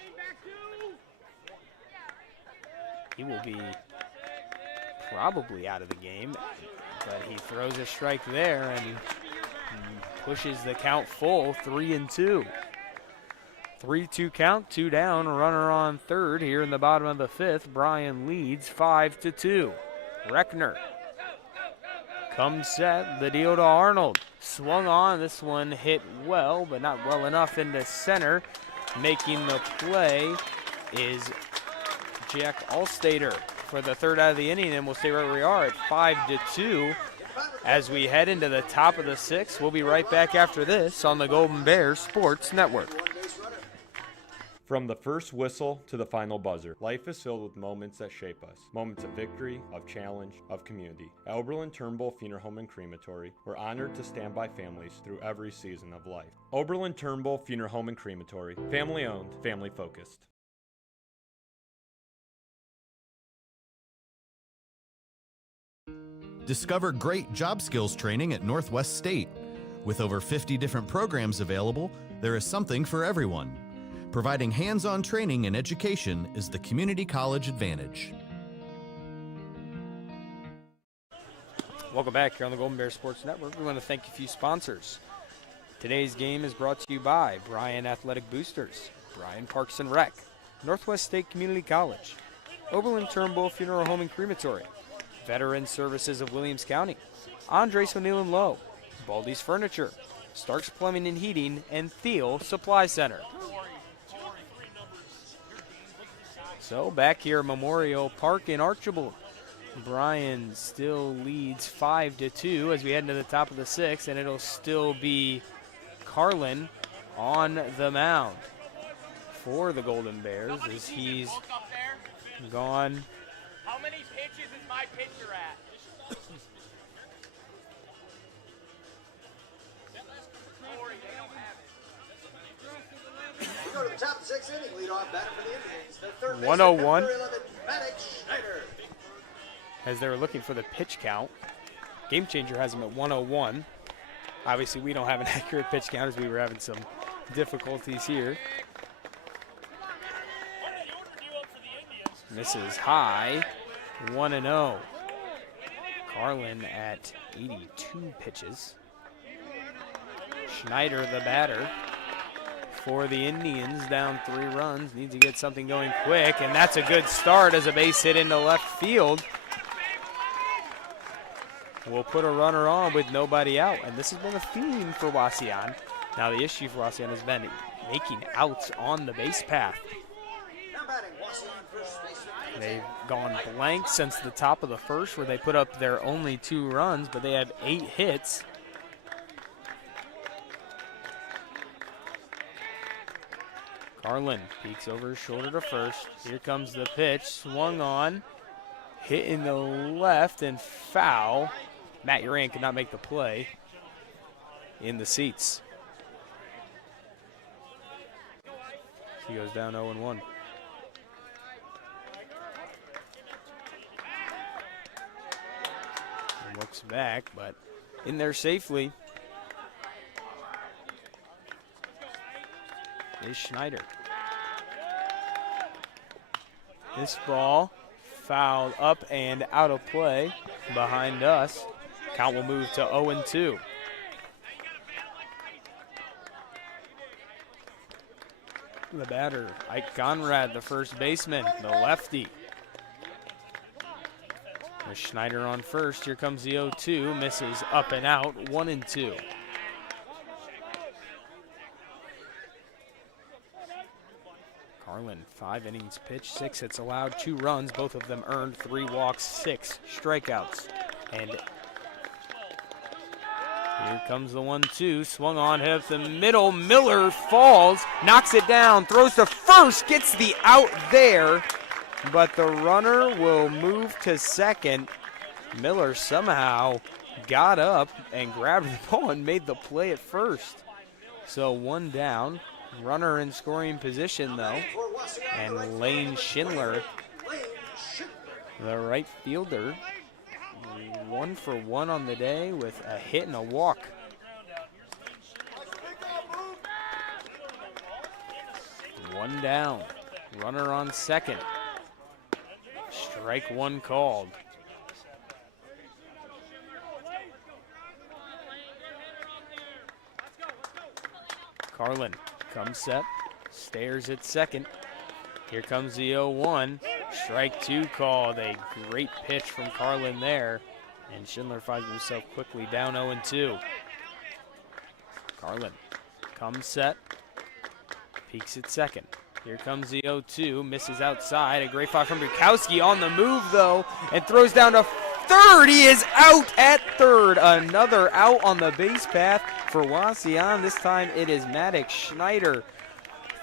he will be probably out of the game. But he throws a strike there and pushes the count full, 3-2. 3-2 count, 2 down, runner on third here in the bottom of the 5th. Bryan leads 5-2. Reckner comes set, the deal to Arnold. Swung on, this one hit well, but not well enough into center. Making the play is Jack Allstater for the 3rd out of the inning, and we'll stay right where we are at 5-2 as we head into the top of the 6th. We'll be right back after this on the Golden Bears Sports Network. From the first whistle to the final buzzer, life is filled with moments that shape us. Moments of victory, of challenge, of community. At Oberlin-Turnbull Funeral Home and Crematory, we're honored to stand by families through every season of life. Oberlin-Turnbull Funeral Home and Crematory, family owned, family focused. Discover great job skills training at Northwest State. With over 50 different programs available, there is something for everyone. Providing hands-on training and education is the community college advantage. Welcome back here on the Golden Bears Sports Network. We want to thank a few sponsors. Today's game is brought to you by Bryan Athletic Boosters, Bryan Parks and Rec, Northwest State Community College, Oberlin-Turnbull Funeral Home and Crematory, Veteran Services of Williams County, Andres O'Neill & Lowe, Baldy's Furniture, Starks Plumbing and Heating, and Thiel Supply Center. So back here at Memorial Park in Archbold, Bryan still leads 5-2 as we head into the top of the 6th, and it'll still be Carlin on the mound for the Golden Bears as he's gone. How many pitches is my pitcher at? We go to the top of the 6th inning. Lead off batter for the Indians. The third 101. number 11, Schneider. As they were looking for the pitch count. Game Changer has him at 101. Obviously, we don't have an accurate pitch count as we were having some difficulties here. Misses high, 1-0. Carlin at 82 pitches. Schneider, the batter for the Indians, down 3 runs. Needs to get something going quick, and that's a good start as a base hit into left field. We'll put a runner on with nobody out, and this has been a theme for Wauseon. Now the issue for Wauseon has been making outs on the base path. They've gone blank since the top of the 1st, where they put up their only 2 runs, but they have 8 hits. Carlin peeks over his shoulder to first. Here comes the pitch, swung on, hit in the left and foul. Matt Uran could not make the play in the seats. He goes down 0-1. Looks back, but in there safely is Schneider. This ball fouled up and out of play behind us. Count will move to 0-2. The batter, Ike Conrad, the first baseman, the lefty. There's Schneider on first. Here comes the 0-2. Misses up and out, 1-2. Carlin, 5 innings pitched, 6 hits allowed, 2 runs, both of them earned, 3 walks, 6 strikeouts. And here comes the 1-2, swung on, hit up the middle, Miller falls, knocks it down, throws to first, gets the out there, but the runner will move to second. Miller somehow got up and grabbed the ball and made the play at first. So 1 down. Runner in scoring position, though. And Lane Schindler, the right fielder, 1 for 1 on the day with a hit and a walk. One down. Runner on second. Strike 1 called. Carlin comes set, stares at second. Here comes the 0-1. Strike 2 called. A great pitch from Carlin there. And Schindler finds himself quickly down 0-2. Carlin comes set, peeks at second. Here comes the 0-2, misses outside. A great fly from Bukowski on the move, though, and throws down to third. He is out at third. Another out on the base path for Wauseon. This time it is Maddox Schneider,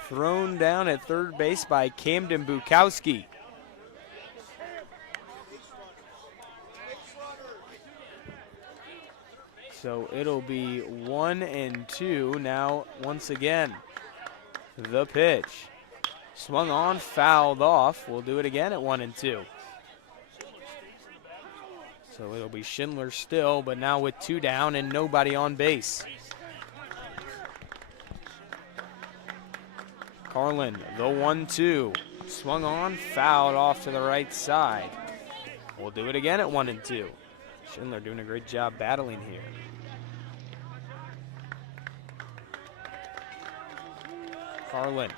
thrown down at third base by Camden Bukowski. So it'll be 1-2 now once again. The pitch. Swung on, fouled off. We'll do it again at 1-2. So it'll be Schindler still, but now with 2 down and nobody on base. Carlin, the 1-2. Swung on, fouled off to the right side. We'll do it again at 1-2. Schindler doing a great job battling here. Carlin.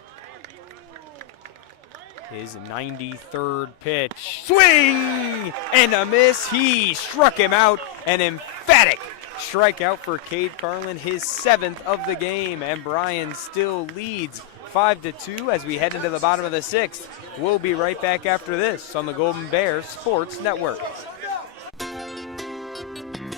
His 93rd pitch. Swing! And a miss. He struck him out. An emphatic strikeout for Cade Carlin, his 7th of the game. And Bryan still leads 5-2 as we head into the bottom of the 6th. We'll be right back after this on the Golden Bears Sports Network.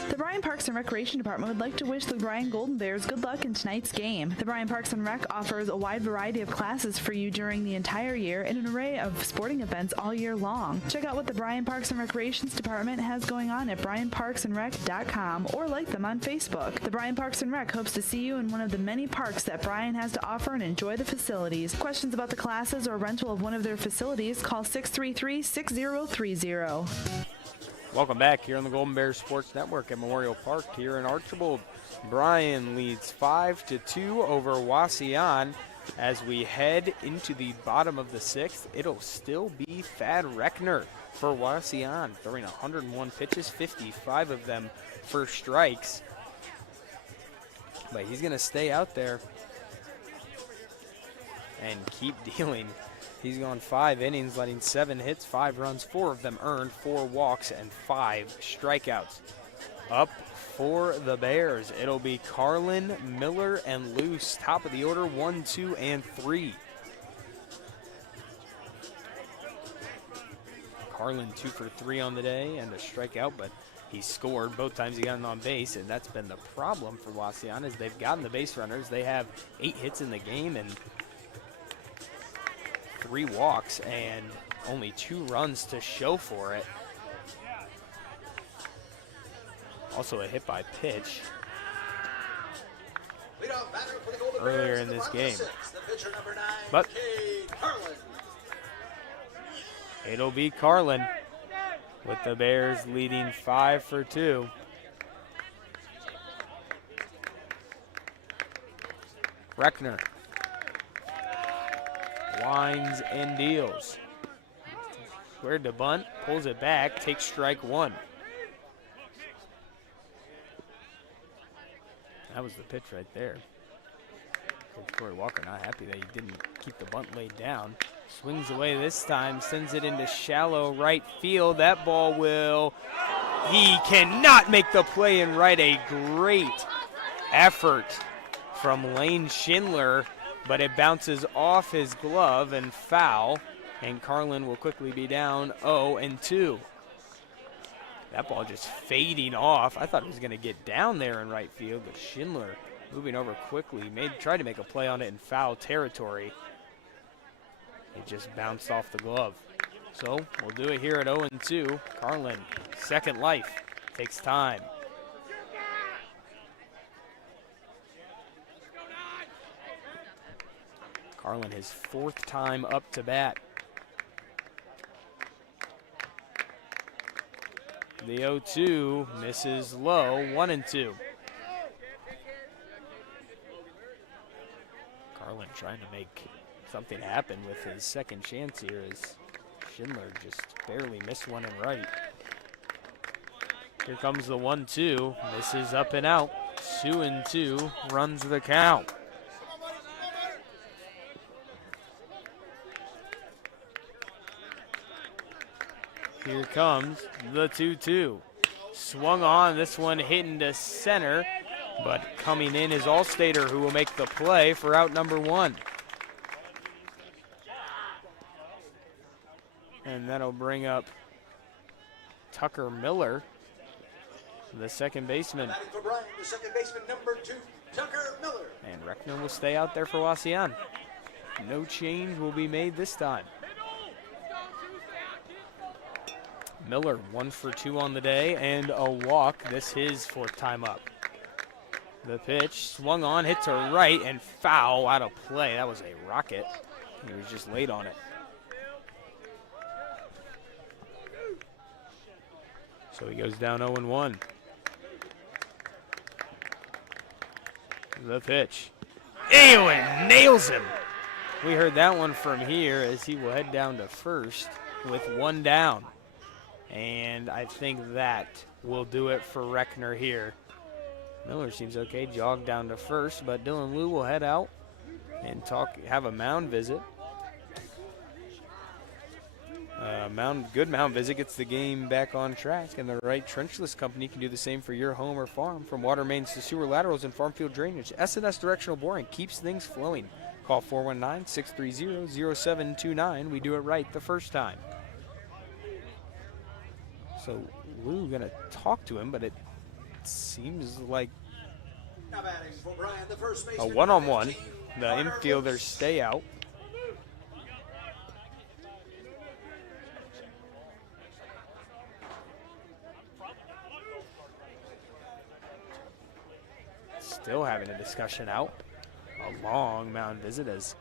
The Bryan Parks and Recreation Department would like to wish the Bryan Golden Bears good luck in tonight's game. The Bryan Parks and Rec offers a wide variety of classes for you during the entire year and an array of sporting events all year long. Check out what the Bryan Parks and Recreations Department has going on at bryanparksandrec.com or like them on Facebook. The Bryan Parks and Rec hopes to see you in one of the many parks that Bryan has to offer and enjoy the facilities. Questions about the classes or rental of one of their facilities, call 633-6030. Welcome back here on the Golden Bears Sports Network at Memorial Park here in Archbold. Bryan leads 5-2 over Wauseon. As we head into the bottom of the 6th, it'll still be Thad Reckner for Wauseon, throwing 101 pitches, 55 of them for strikes. But he's going to stay out there and keep dealing. He's gone 5 innings, letting 7 hits, 5 runs, 4 of them earned, 4 walks, and 5 strikeouts. Up for the Bears, it'll be Carlin, Miller, and Luce. Top of the order, 1, 2, and 3. Carlin 2 for 3 on the day and a strikeout, but he scored both times he got on base, and that's been the problem for Wauseon is they've gotten the base runners. They have 8 hits in the game and 3 walks and only 2 runs to show for it. Also a hit by pitch earlier in this game. But it'll be Carlin with the Bears leading 5-2. Reckner winds and deals. Squared to bunt, pulls it back, takes strike 1. That was the pitch right there. Corey Walker not happy that he didn't keep the bunt laid down. Swings away this time, sends it into shallow right field. That ball will, he cannot make the play in right. A great effort from Lane Schindler, but it bounces off his glove and foul, and Carlin will quickly be down 0-2. That ball just fading off. I thought it was going to get down there in right field, but Schindler moving over quickly, tried to make a play on it in foul territory. It just bounced off the glove. So we'll do it here at 0-2. Carlin, second life, takes time. Carlin his 4th time up to bat. The 0-2 misses low, 1-2. Carlin trying to make something happen with his second chance here as Schindler just barely missed one and right. Here comes the 1-2, misses up and out. 2-2, runs the count. Here comes the 2-2. Swung on, this one hitting to center, but coming in is Allstater, who will make the play for out number 1. And that'll bring up Tucker Miller, the second baseman. Batting for Bryan, the second baseman, number 2, Tucker Miller. And Reckner will stay out there for Wauseon. No change will be made this time. Miller 1 for 2 on the day and a walk. This his 4th time up. The pitch swung on, hit to right and foul out of play. That was a rocket. He was just late on it. So he goes down 0-1. The pitch. Ew, and nails him. We heard that one from here as he will head down to first with 1 down. And I think that will do it for Reckner here. Miller seems okay, jogged down to first, but Dylan Liu will head out and have a mound visit. Good mound visit gets the game back on track, and the Wright Trenchless Company can do the same for your home or farm. From water mains to sewer laterals and farm field drainage, S&S Directional Boring keeps things flowing. Call 419-630-0729. We do it right the first time. So Lou gonna talk to him, but it seems like Now batting for Bryan, the first a baseman, one-on-one. 15, The Carter infielders Lewis. stay out. Still having a discussion out. A long mound visit as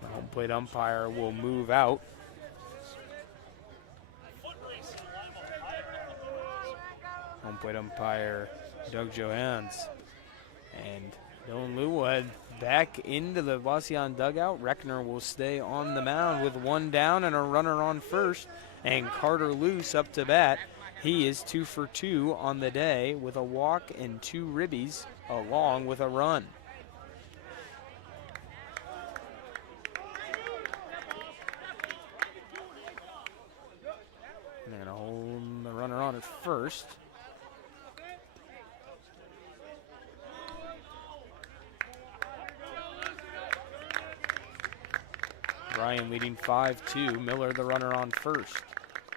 the home plate umpire will move out. Home plate umpire Doug Johans. And Dylan Liu will head back into the Wauseon dugout. Reckner will stay on the mound with 1 down and a runner on first. And Carter Luce up to bat. He is 2 for 2 on the day with a walk and 2 ribbies along with a run. And they're going to hold the runner on at first. Bryan leading 5-2. Miller the runner on first.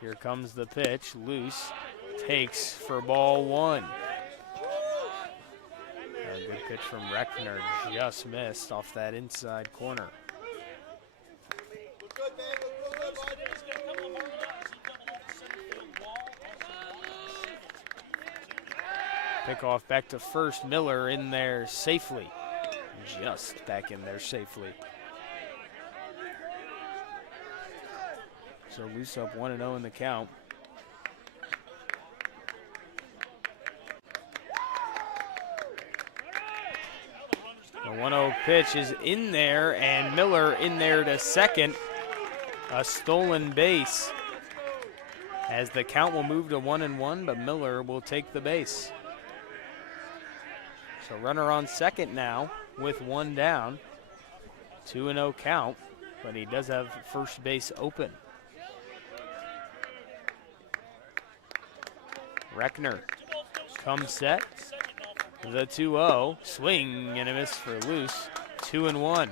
Here comes the pitch. Loose takes for ball 1. A good pitch from Reckner, just missed off that inside corner. Pickoff back to first. Miller in there safely. Just back in there safely. So Loose up 1-0 in the count. The 1-0 pitch is in there, and Miller in there to second. A stolen base. As the count will move to 1-1, but Miller will take the base. So runner on second now with 1 down. 2-0 count, but he does have first base open. Reckner comes set. The 2-0. Swing and a miss for Loose. 2-1.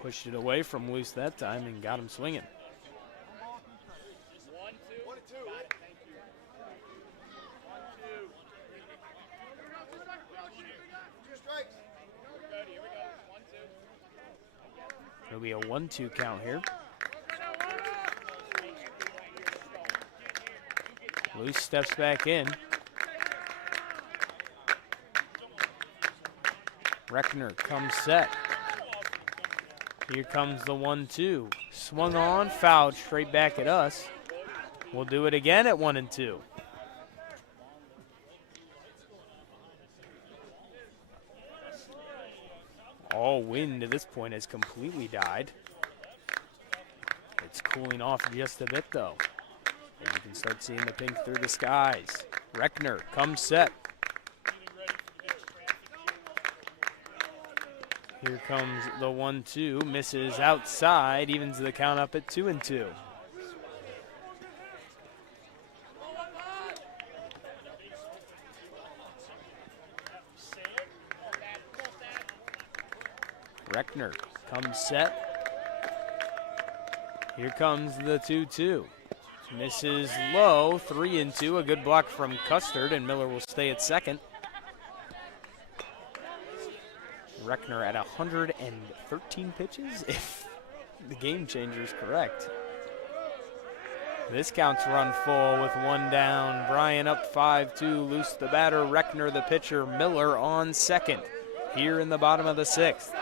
Pushed it away from Loose that time and got him swinging. It'll be a 1-2 count here. Loose steps back in. Reckner comes set. Here comes the 1-2. Swung on, fouled straight back at us. We'll do it again at 1-2. All wind at this point has completely died. It's cooling off just a bit though. And you can start seeing the pink through the skies. Reckner comes set. Here comes the 1-2, misses outside, evens the count up at 2-2. Reckner comes set. Here comes the 2-2. Misses low, 3-2, a good block from Custard, and Miller will stay at second. Reckner at 113 pitches, if the game changer is correct. This counts run full with one down. Bryan up 5-2, loose the batter. Reckner the pitcher, Miller on second. Here in the bottom of the sixth.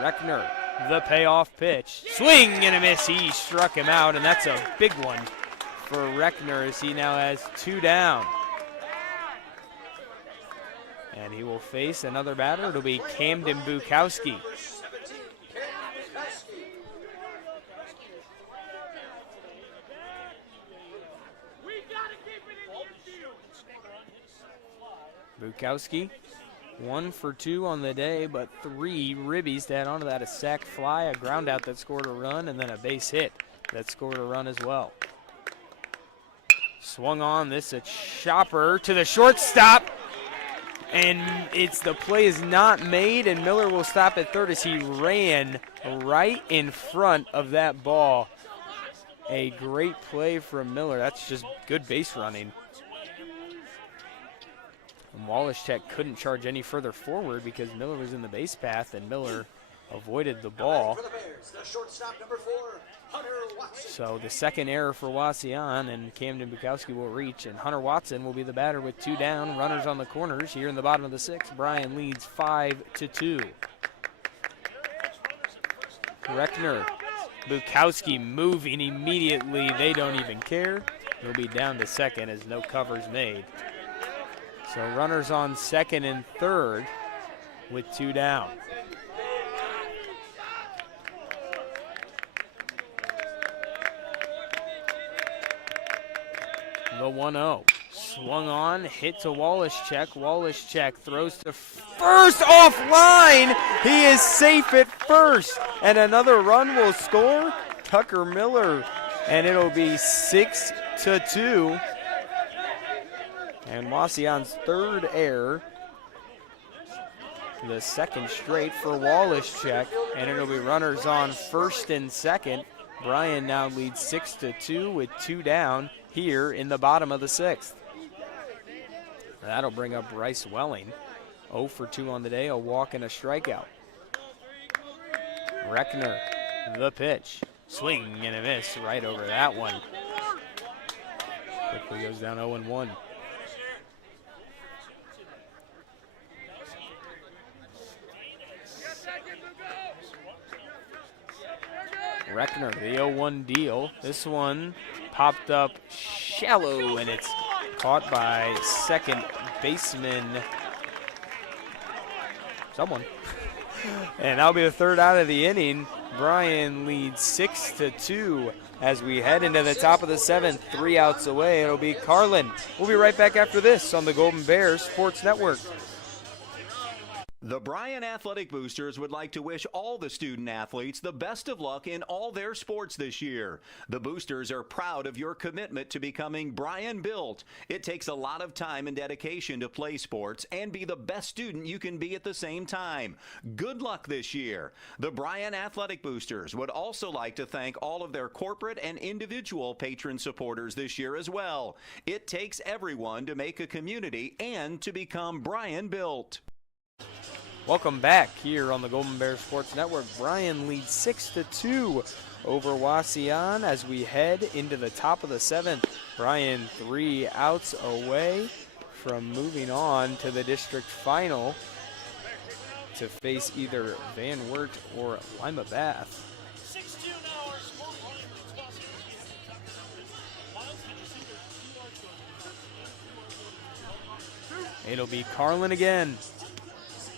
Reckner, the payoff pitch. Swing and a miss. He struck him out, and that's a big one for Reckner as he now has 2 down. And he will face another batter. It'll be Camden Bukowski. Bukowski, 1 for 2 on the day, but 3 ribbies to add onto that. A sac fly, a ground out that scored a run, and then a base hit that scored a run as well. Swung on this, a chopper to the shortstop. And the play is not made, and Miller will stop at third as he ran right in front of that ball. A great play from Miller. That's just good base running. And Wauseon couldn't charge any further forward because Miller was in the base path, and Miller avoided the ball. So the second error for Wauseon, and Camden Bukowski will reach, and Hunter Watson will be the batter with 2 down. Runners on the corners here in the bottom of the sixth. Bryan leads 5-2. Reckner, Bukowski moving immediately. They don't even care. He'll be down to second as no cover's made. So runners on second and third with 2 down. The 1-0. Swung on, hit to Wauseon. Wauseon throws to first, offline. He is safe at first. And another run will score. Tucker Miller. And it'll be 6-2. And Wauseon's third error. The second straight for Wauseon. And it'll be runners on first and second. Bryan now leads 6-2 with 2 down here in the bottom of the sixth. That'll bring up Bryce Welling. 0 for 2 on the day, a walk and a strikeout. Reckner, the pitch. Swing and a miss right over that one. Quickly goes down 0-1. Reckner, the 0-1 deal. This one popped up shallow, and it's caught by second baseman someone. And that'll be the third out of the inning. Bryan leads 6-2 as we head into the top of the seventh. 3 outs away. It'll be Carlin. We'll be right back after this on the Golden Bears Sports Network. The Bryan Athletic Boosters would like to wish all the student athletes the best of luck in all their sports this year. The Boosters are proud of your commitment to becoming Bryan Built. It takes a lot of time and dedication to play sports and be the best student you can be at the same time. Good luck this year. The Bryan Athletic Boosters would also like to thank all of their corporate and individual patron supporters this year as well. It takes everyone to make a community and to become Bryan Built. Welcome back here on the Golden Bears Sports Network. Bryan leads 6-2 over Wauseon as we head into the top of the seventh. Bryan 3 outs away from moving on to the district final. to face either Van Wert or Lima Bath. 6-2 now, our score line. It's Wauseon. Miles, did you see there's 2 yards? It'll be Carlin again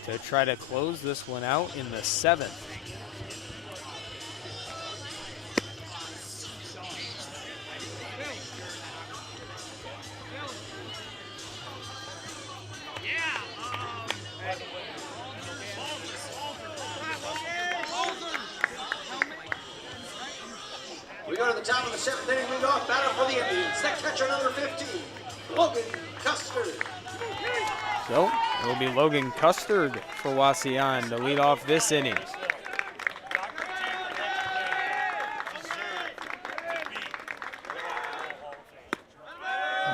to try to close this one out in the 7th. We go to the top of the 7th inning, leadoff batter for the Indians. That catcher number 15, Logan Custard. So it will be Logan Custard for Wauseon to lead off this inning.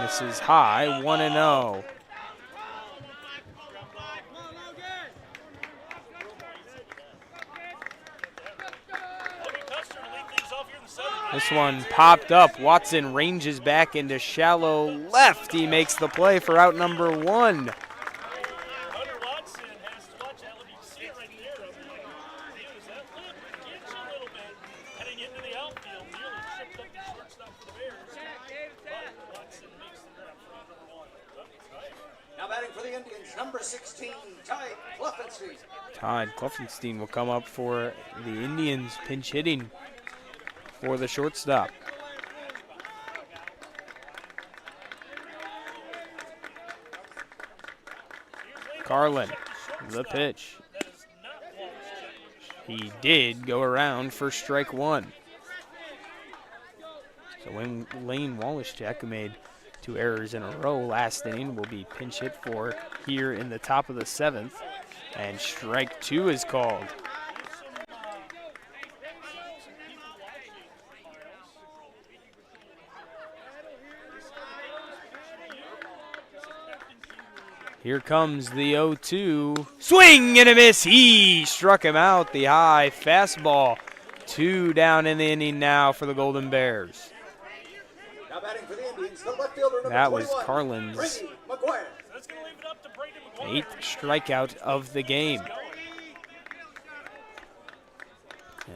Misses high, 1-0. This one popped up. Watson ranges back into shallow left. He makes the play for out number 1. Hunter Watson has to watch that. You see it right there. He was that inch a little bit heading into the outfield. Nearly tripped up the shortstop for the Bears. But Watson makes the grab for out number 1. Now batting for the Indians, number 16, Ty Kluffenstein. Todd Kluffenstein will come up for the Indians, pinch hitting for the shortstop. Carlin, the pitch. He did go around for strike 1. So when Lane Wallachek, who made 2 errors in a row last inning, will be pinch hit for here in the top of the 7th. And strike 2 is called. Here comes the 0-2. Swing and a miss. He struck him out. The high fastball. 2 down in the inning now for the Golden Bears. Now batting for the Indians, the left fielder, That was 21, Carlin's Brady McGuire. 8th strikeout of the game.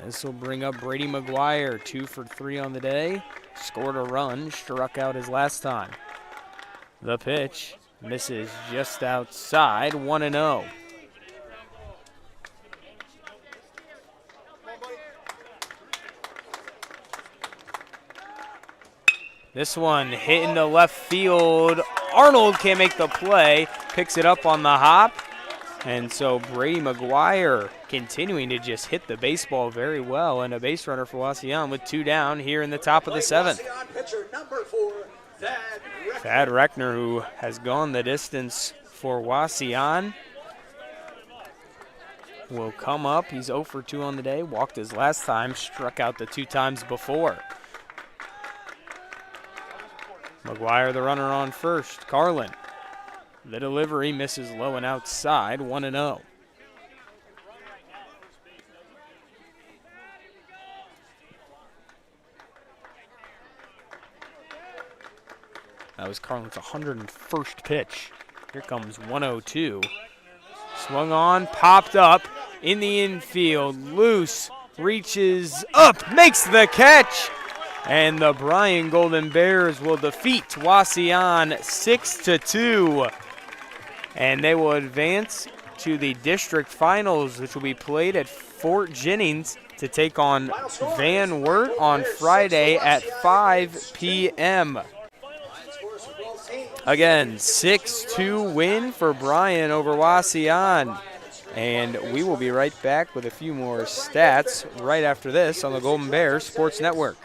This will bring up Brady McGuire, 2 for 3 on the day. Scored a run, struck out his last time. The pitch misses just outside, 1-0. This one hit into left field. Arnold can't make the play, picks it up on the hop. And so Brady McGuire continuing to just hit the baseball very well, and a base runner for Wauseon with 2 down here in the top of the 7th. Pitcher number 4, Thad Reckner, who has gone the distance for Wauseon, will come up. He's 0 for 2 on the day, walked his last time, struck out the 2 times before. McGuire, the runner on first. Carlin, the delivery misses low and outside, 1-0. That was Carlin's 101st pitch. Here comes 1-0-2. Swung on, popped up in the infield, loose, reaches up, makes the catch. And the Bryan Golden Bears will defeat Wauseon 6-2. And they will advance to the district finals, which will be played at Fort Jennings to take on Van Wert on Friday at 5 p.m. Again, 6-2 win for Bryan over Wauseon. And we will be right back with a few more stats right after this on the Golden Bears Sports Network.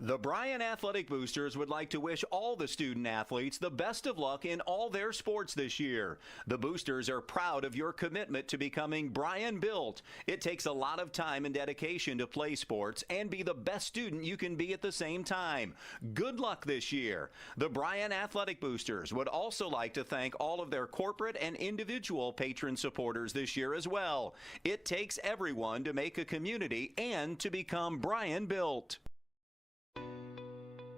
The Bryan Athletic Boosters would like to wish all the student athletes the best of luck in all their sports this year. The Boosters are proud of your commitment to becoming Bryan built. It takes a lot of time and dedication to play sports and be the best student you can be at the same time. Good luck this year. The Bryan Athletic Boosters would also like to thank all of their corporate and individual patron supporters this year as well. It takes everyone to make a community and to become Bryan built.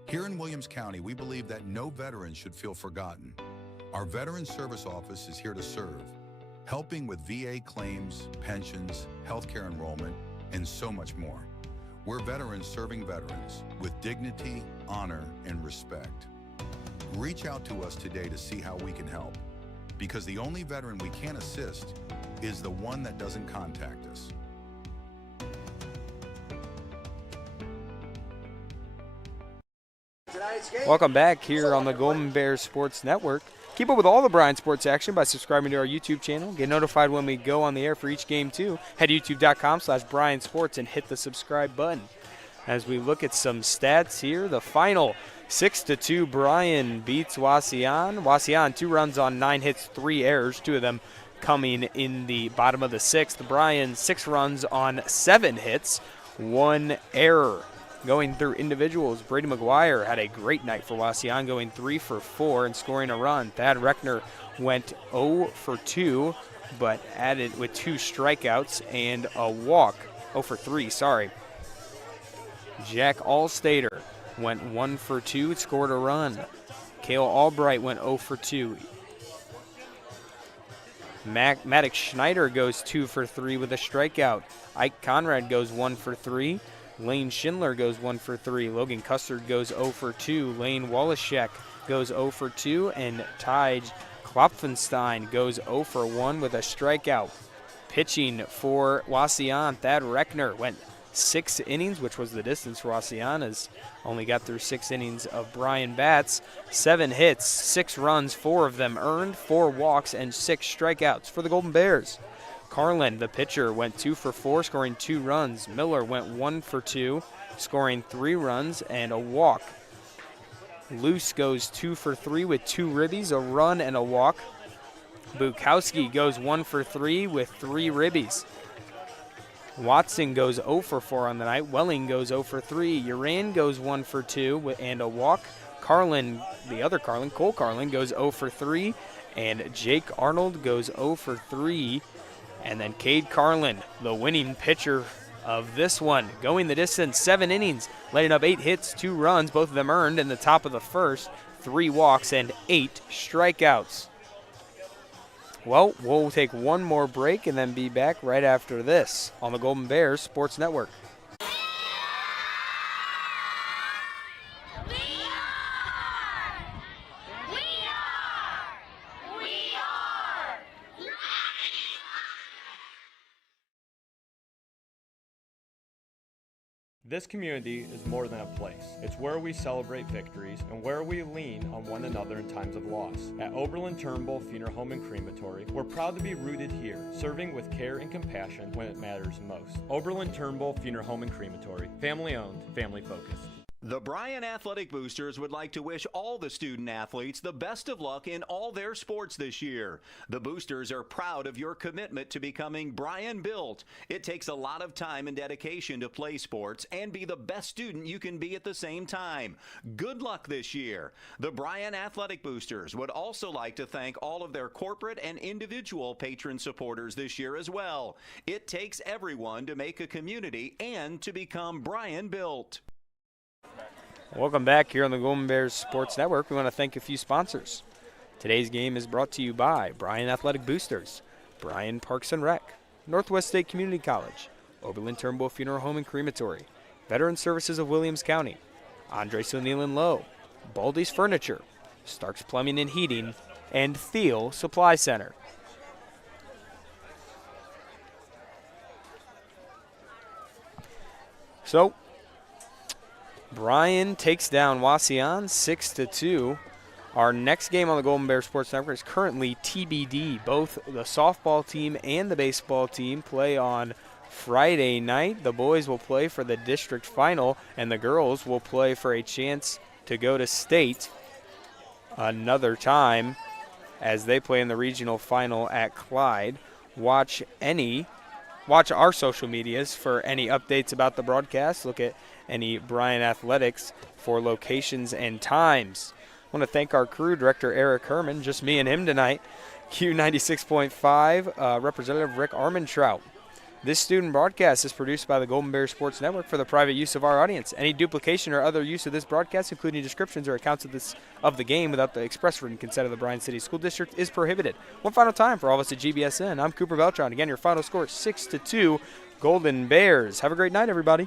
Here in Williams County, we believe that no veteran should feel forgotten. Our Veteran Service Office is here to serve, helping with VA claims, pensions, healthcare enrollment, and so much more. We're veterans serving veterans with dignity, honor, and respect. Reach out to us today to see how we can help, because the only veteran we can assist is the one that doesn't contact us. Welcome back here on the Golden Bears Sports Network. Keep up with all the Bryan Sports action by subscribing to our YouTube channel. Get notified when we go on the air for each game too. Head to youtube.com/Bryan Sports and hit the subscribe button. As we look at some stats here, the final 6-2 Bryan beats Wauseon. Wauseon 2 runs on 9 hits, 3 errors, 2 of them coming in the bottom of the 6th. Bryan 6 runs on 7 hits, 1 error. Going through individuals, Brady McGuire had a great night for Wauseon, going 3 for 4 and scoring a run. Thad Reckner went 0 for 2, but added with 2 strikeouts and a walk. 0 for 3, sorry. Jack Allstater went 1 for 2, scored a run. Cale Albright went 0 for 2. Maddox Schneider goes 2 for 3 with a strikeout. Ike Conrad goes 1 for 3. Lane Schindler goes 1 for 3. Logan Custard goes 0 for 2. Lane Wallachek goes 0 for 2. And Taj Klopfenstein goes 0 for 1 with a strikeout. Pitching for Wauseon, Thad Reckner went 6 innings, which was the distance for Wauseon, as only got through 6 innings of Bryan bats. 7 hits, 6 runs, 4 of them earned, 4 walks, and 6 strikeouts for the Golden Bears. Carlin, the pitcher, went 2 for 4, scoring 2 runs. Miller went 1 for 2, scoring 3 runs and a walk. Luce goes 2 for 3 with 2 ribbies, a run and a walk. Bukowski goes 1 for 3 with 3 ribbies. Watson goes 0 for 4 on the night. Welling goes 0 for 3. Uran goes 1 for 2 and a walk. Carlin, the other Carlin, Cole Carlin, goes 0 for 3. And Jake Arnold goes 0 for 3. And then Cade Carlin, the winning pitcher of this one, going the distance, 7 innings, letting up 8 hits, 2 runs, both of them earned in the top of the first, 3 walks, and 8 strikeouts. Well, we'll take one more break and then be back right after this on the Golden Bears Sports Network. This community is more than a place. It's where we celebrate victories and where we lean on one another in times of loss. At Oberlin-Turnbull Funeral Home and Crematory, we're proud to be rooted here, serving with care and compassion when it matters most. Oberlin-Turnbull Funeral Home and Crematory, family owned, family focused. The Bryan Athletic Boosters would like to wish all the student athletes the best of luck in all their sports this year. The Boosters are proud of your commitment to becoming Bryan built. It takes a lot of time and dedication to play sports and be the best student you can be at the same time. Good luck this year. The Bryan Athletic Boosters would also like to thank all of their corporate and individual patron supporters this year as well. It takes everyone to make a community and to become Bryan built. Welcome back here on the Golden Bears Sports Network. We want to thank a few sponsors. Today's game is brought to you by Bryan Athletic Boosters, Bryan Parks and Rec, Northwest State Community College, Oberlin-Turnbull Funeral Home and Crematory, Veteran Services of Williams County, Andres O'Neill and Lowe, Baldy's Furniture, Starks Plumbing and Heating, and Thiel Supply Center. So, Bryan takes down Wauseon 6-2. Our next game on the Golden Bears Sports Network is currently TBD. Both the softball team and the baseball team play on Friday night. The boys will play for the district final, and the girls will play for a chance to go to state another time as they play in the regional final at Clyde. Watch our social medias for any updates about the broadcast. Look at any Bryan Athletics for locations and times. I want to thank our crew, Director Eric Herman, just me and him tonight. Q96.5, Representative Rick Armentrout. This student broadcast is produced by the Golden Bears Sports Network for the private use of our audience. Any duplication or other use of this broadcast, including descriptions or accounts of the game without the express written consent of the Bryan City School District, is prohibited. One final time for all of us at GBSN. I'm Cooper Beltran. Again, your final score 6-2, Golden Bears. Have a great night, everybody.